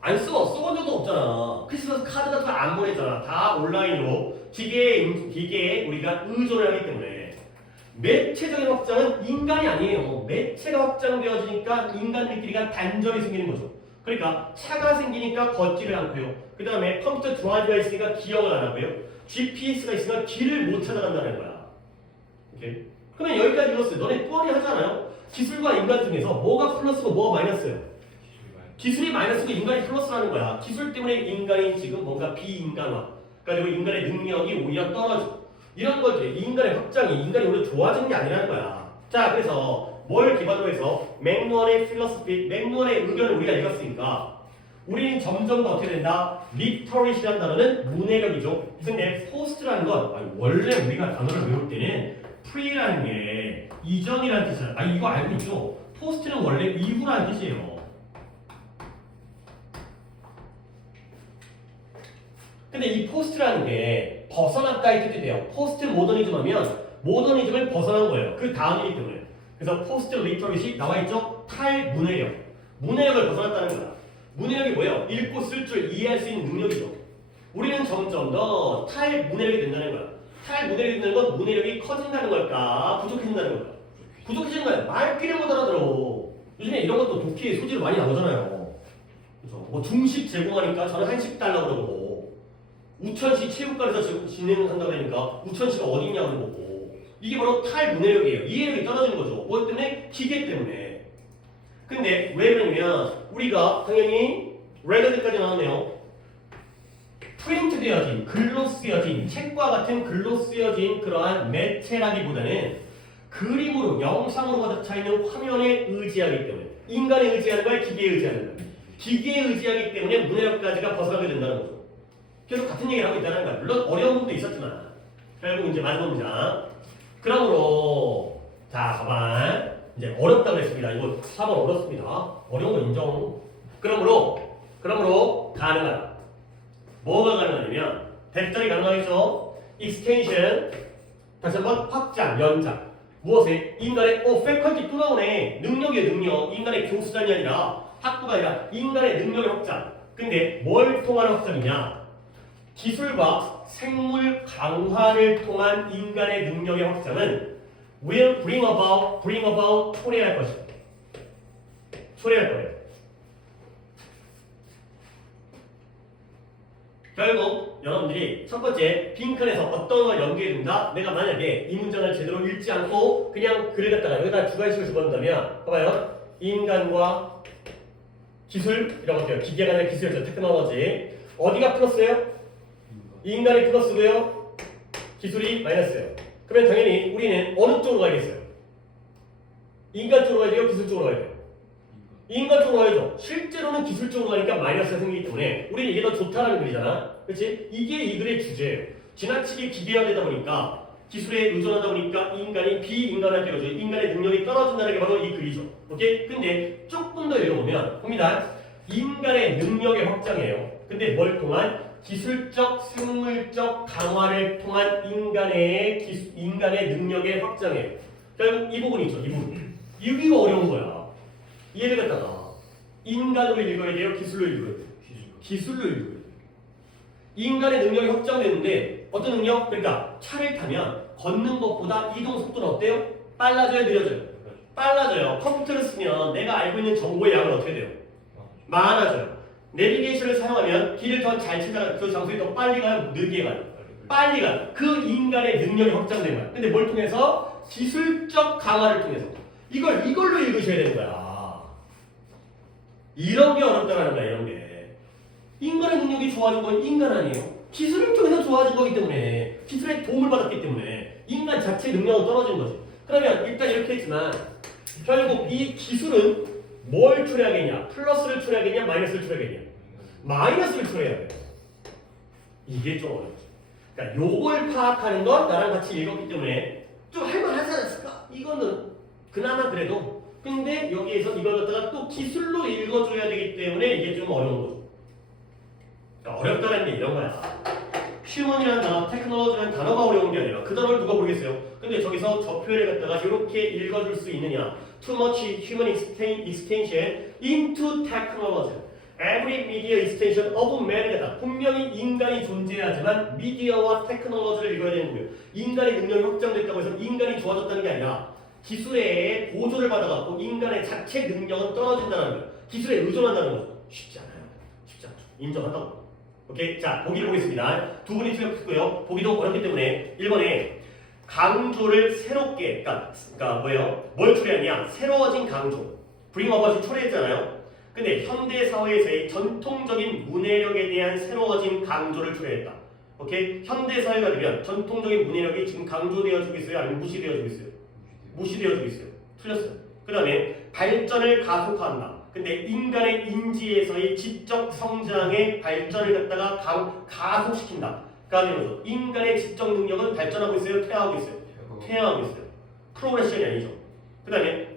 안 써. 써본 적도 없잖아. 크리스마스 카드 같은 거 안 보냈잖아. 다 온라인으로 기계에 우리가 의존을 하기 때문에 매체적인 확장은 인간이 아니에요. 매체가 확장되어지니까 인간들끼리가 단절이 생기는 거죠. 그러니까 차가 생기니까 걷지를 않고요. 그 다음에 컴퓨터 드라이브가 있으니까 기억을 안 하고요. GPS가 있으니까 길을 못 찾아간다는 거야. 오케이? 그러면 여기까지 읽었어요. 너네 뻔히 하잖아요. 기술과 인간 중에서 뭐가 플러스고 뭐가 마이너스예요? 기술이 마이너스고 인간이 플러스라는 거야. 기술 때문에 인간이 지금 뭔가 비인간화, 그리고 인간의 능력이 오히려 떨어져. 이런 것들, 인간의 확장이 인간이 오히려 좋아지는 게 아니라는 거야. 자, 그래서 뭘 기반으로 해서 맥루언의 필로소피, 맥루언의 의견을 우리가 읽었으니까 우리는 점점 더 어떻게 된다? 리터리시라는 단어는 문해력이죠. 근데 포스트라는 건 원래 우리가 단어를 외울 때는 프리라는 게 이전이라는 뜻이잖아. 이거 알고 있죠? 포스트는 원래 이후라는 뜻이에요. 근데 이 포스트라는 게 벗어났다 이 뜻이 돼요. 포스트 모더니즘 하면 모더니즘을 벗어난 거예요. 그 다음이기 때문에. 그래서 포스트 리터리시 나와있죠? 탈문해력. 문해력을 벗어났다는 거야. 문해력이 뭐예요? 읽고 쓸 줄 이해할 수 있는 능력이죠. 우리는 점점 더 탈문해력이 된다는 거야. 탈문해력이 된다는 건 문해력이 커진다는 걸까? 부족해진다는 걸까? 부족해지는 거야. 말귀를 못 알아들어. 요즘에 이런 것도 독해의 소지로 많이 나오잖아요. 그죠? 뭐 중식 제공하니까 저는 한식 달라고 그러고, 우천시 체육관에서 진행한다고 하니까 우천시가 어디 있냐고 그러고, 이게 바로 탈문해력이에요. 이해력이 떨어지는 거죠. 뭐 때문에? 기계 때문에. 근데 왜 그러냐면 우리가 당연히 레거드까지 나왔네요. 프린트 되어진, 글로 쓰여진, 책과 같은 글로 쓰여진 그러한 매체라기보다는 그림으로, 영상으로 가득 차있는 화면에 의지하기 때문에, 인간에 의지하는 거야, 기계에 의지하는 거야. 기계에 의지하기 때문에 문해력까지가 벗어나게 된다는 거죠. 계속 같은 얘기를 하고 있다는 거야. 물론 어려운 부분도 있었지만. 결국 이제 마지막 문장. 그러므로 자, 봐봐. 이제 어렵다고 했습니다. 이거 4번 어렵습니다. 어려운 건 인정. 그러므로 가능하다. 뭐가 가능하냐면 대절이 가능하겠죠. extension, 다시 한번 확장, 연장. 무엇에? 인간의 faculty 또 나오네. 능력이에요, 능력. 인간의 교수단이 아니라, 학부가 아니라 인간의 능력의 확장. 근데 뭘 통한 확장이냐? 기술과 생물 강화를 통한 인간의 능력의 확장은 will bring about 초래할 것입니다. 초래할 거예요. 결국 여러분들이 첫 번째 빈칸에서 어떤 걸 연구해 둔다. 내가 만약에 이 문장을 제대로 읽지 않고 그냥 글을 갖다가 여기다 주관식을 집어넣는다면, 봐봐요. 인간과 기술이라고 할게요. 기계가 아니라 기술이죠. 테크놀로지. 어디가 플러스예요? 인간이 플러스고요. 기술이 마이너스예요. 그러면 당연히 우리는 어느 쪽으로 가야겠어요? 인간 쪽으로 가야 돼요? 기술 쪽으로 가야 돼요? 인간 쪽으로 가야죠. 실제로는 기술 쪽으로 가니까 마이너스가 생기기 때문에 우리는 이게 더 좋다라는 글이잖아. 그렇지? 이게 이 글의 주제예요. 지나치게 기계화되다 보니까, 기술에 의존하다 보니까 인간이 비인간화되어져, 인간의 능력이 떨어진다는 게 바로 이 글이죠. 오케이? 근데 조금 더 읽어보면 봅니다. 인간의 능력의 확장이에요. 근데 뭘 통한? 기술적, 생물적 강화를 통한 인간의 능력의 확장이에요. 결국 이 부분이 있죠. 이 부분. 여기가 어려운 거야. 이해를 갖다가 인간으로 읽어야 돼요? 기술로 읽어야 돼요? 기술로 읽어야 돼요. 인간의 능력이 확장되는데 어떤 능력? 그러니까 차를 타면 걷는 것보다 이동 속도는 어때요? 빨라져요? 느려져요? 빨라져요. 컴퓨터를 쓰면 내가 알고 있는 정보의 양은 어떻게 돼요? 많아져요. 내비게이션을 사용하면 길을 더 잘 찾아가, 그 장소에 더 빨리 가요? 느리게 가요? 빨리 가요. 그 인간의 능력이 확장된 거야. 근데 뭘 통해서? 기술적 강화를 통해서. 이걸로 읽으셔야 되는 거야. 이런 게 어렵다라는 거야, 이런 게. 인간의 능력이 좋아진 건 인간 아니에요. 기술을 통해서 좋아진 거기 때문에, 기술의 도움을 받았기 때문에 인간 자체의 능력은 떨어진 거지. 그러면 일단 이렇게 했지만 결국 이 기술은 뭘 초래하겠냐? 플러스를 초래하겠냐? 마이너스를 초래하겠냐? 마이너스를 초래해야 돼요. 이게 좀 어렵죠. 그러니까 요걸 파악하는 건 나랑 같이 읽었기 때문에 좀 할만하지 않았을까? 이거는 그나마 그래도. 근데 여기에서 이걸 갖다가 또 기술로 읽어줘야 되기 때문에 이게 좀 어려운 거죠. 그러니까 어렵다는 게 이런 거야. 휴먼이라는 단어, 테크놀로지라는 단어가 어려운 게 아니라 그 단어를 누가 모르겠어요. 근데 저기서 저 표현을 갖다가 이렇게 읽어줄 수 있느냐. Too much human extension into technology. Every media extension of man이다. 분명히 인간이 존재하지만 미디어와 테크놀로지를 읽어야 되는 거예요. 인간의 능력이 확장됐다고 해서 인간이 좋아졌다는 게 아니라 기술의 보조를 받아갖고 인간의 자체 능력은 떨어진다는 거예요. 기술에 의존한다는 거죠. 쉽지 않아요. 쉽지 않죠. 인정한다고. 오케이? 자, 보기를 보겠습니다. 두 분이 틀렸고요. 보기도 어렵기 때문에 1번에 강조를 새롭게, 그러니까 뭐예요? 뭘 초래하냐? 새로워진 강조. bring about이 초래했잖아요. 근데 현대 사회에서의 전통적인 문해력에 대한 새로워진 강조를 초래했다. 오케이? 현대 사회가 되면 전통적인 문해력이 지금 강조되어지고 있어요? 아니면 무시되어지고 있어요? 무시되어지고 있어요. 틀렸어요. 그 다음에 발전을 가속화한다. 근데 인간의 인지에서의 지적 성장의 발전을 갖다가 가속시킨다. 그러니까 인간의 지적 능력은 발전하고 있어요? 퇴화하고 있어요? 퇴화하고 있어요. 프로그레션이 아니죠. 그 다음에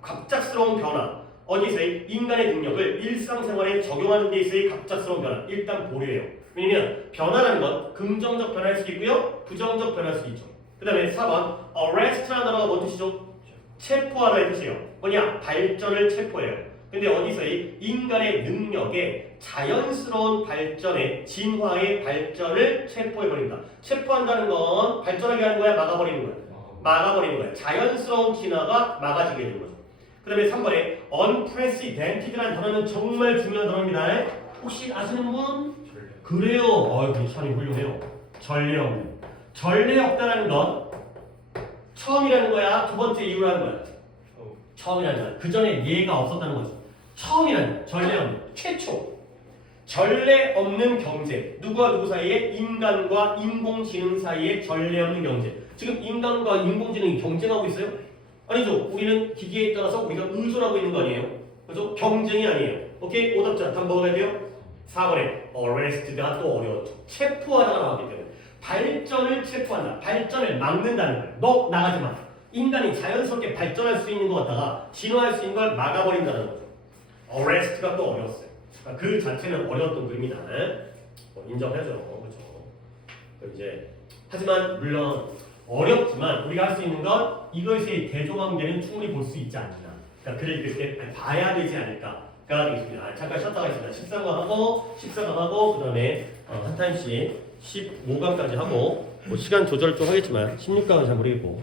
갑작스러운 변화. 어디서의 인간의 능력을 일상생활에 적용하는 데 있어의 갑작스러운 변화. 일단 보류해요. 왜냐면 변화라는 건 긍정적 변화일 수도 있고요. 부정적 변화일 수도 있죠. 그 다음에 4번 arrest라는 단어가 뭔 뜻이죠? 체포하다의 뜻이에요. 뭐냐? 발전을 체포해요. 근데 어디서의 인간의 능력의 자연스러운 발전의 진화의 발전을 체포해버린다. 체포한다는 건 발전하게 하는 거야, 막아버리는 거야. 막아버리는 거야. 자연스러운 진화가 막아지게 되는 거죠. 그 다음에 3번에 unprecedented라는 단어는 정말 중요한 단어입니다. 혹시 아시는 분? 그래요. 어이구, 참 훌륭해요. 전례 없는. 전례 없다라는 건 처음이라는 거야, 두 번째 이유라는 거야. 처음이라는 거야. 그 전에 예가 없었다는 거죠. 처음이라는 거야. 전례 없는. 최초. 전례 없는 경제. 누구와 누구 사이에? 인간과 인공지능 사이에 전례 없는 경제. 지금 인간과 인공지능이 경쟁하고 있어요? 아니죠. 우리는 기계에 따라서 우리가 의존하고 있는 거 아니에요? 그죠? 경쟁이 아니에요. 오케이? 오답자 다음 뭐가 돼요? 4번에 arrest가 또 어려웠죠. 체포하다가 나왔기 때문에 발전을 체포한다. 발전을 막는다는 거예요. 너 나가지 마. 인간이 자연스럽게 발전할 수 있는 것 같다가 진화할 수 있는 걸 막아버린다는 거죠. arrest가 또 어려웠어요. 그러니까 그 자체는 어려웠던 글입니다. 인정하죠. 그렇죠. 이제 하지만 물론 어렵지만 우리가 할 수 있는 건 이것의 대조관계는 충분히 볼 수 있지 않나. 그러니까 글을 읽을 때 봐야 되지 않을까. 가 되겠습니다. 잠깐 쉬었다가 있습니다. 14강 하고 그 다음에 한 타임씩 15강까지 하고 뭐 시간 조절 좀 하겠지만 16강은 잘 모르겠고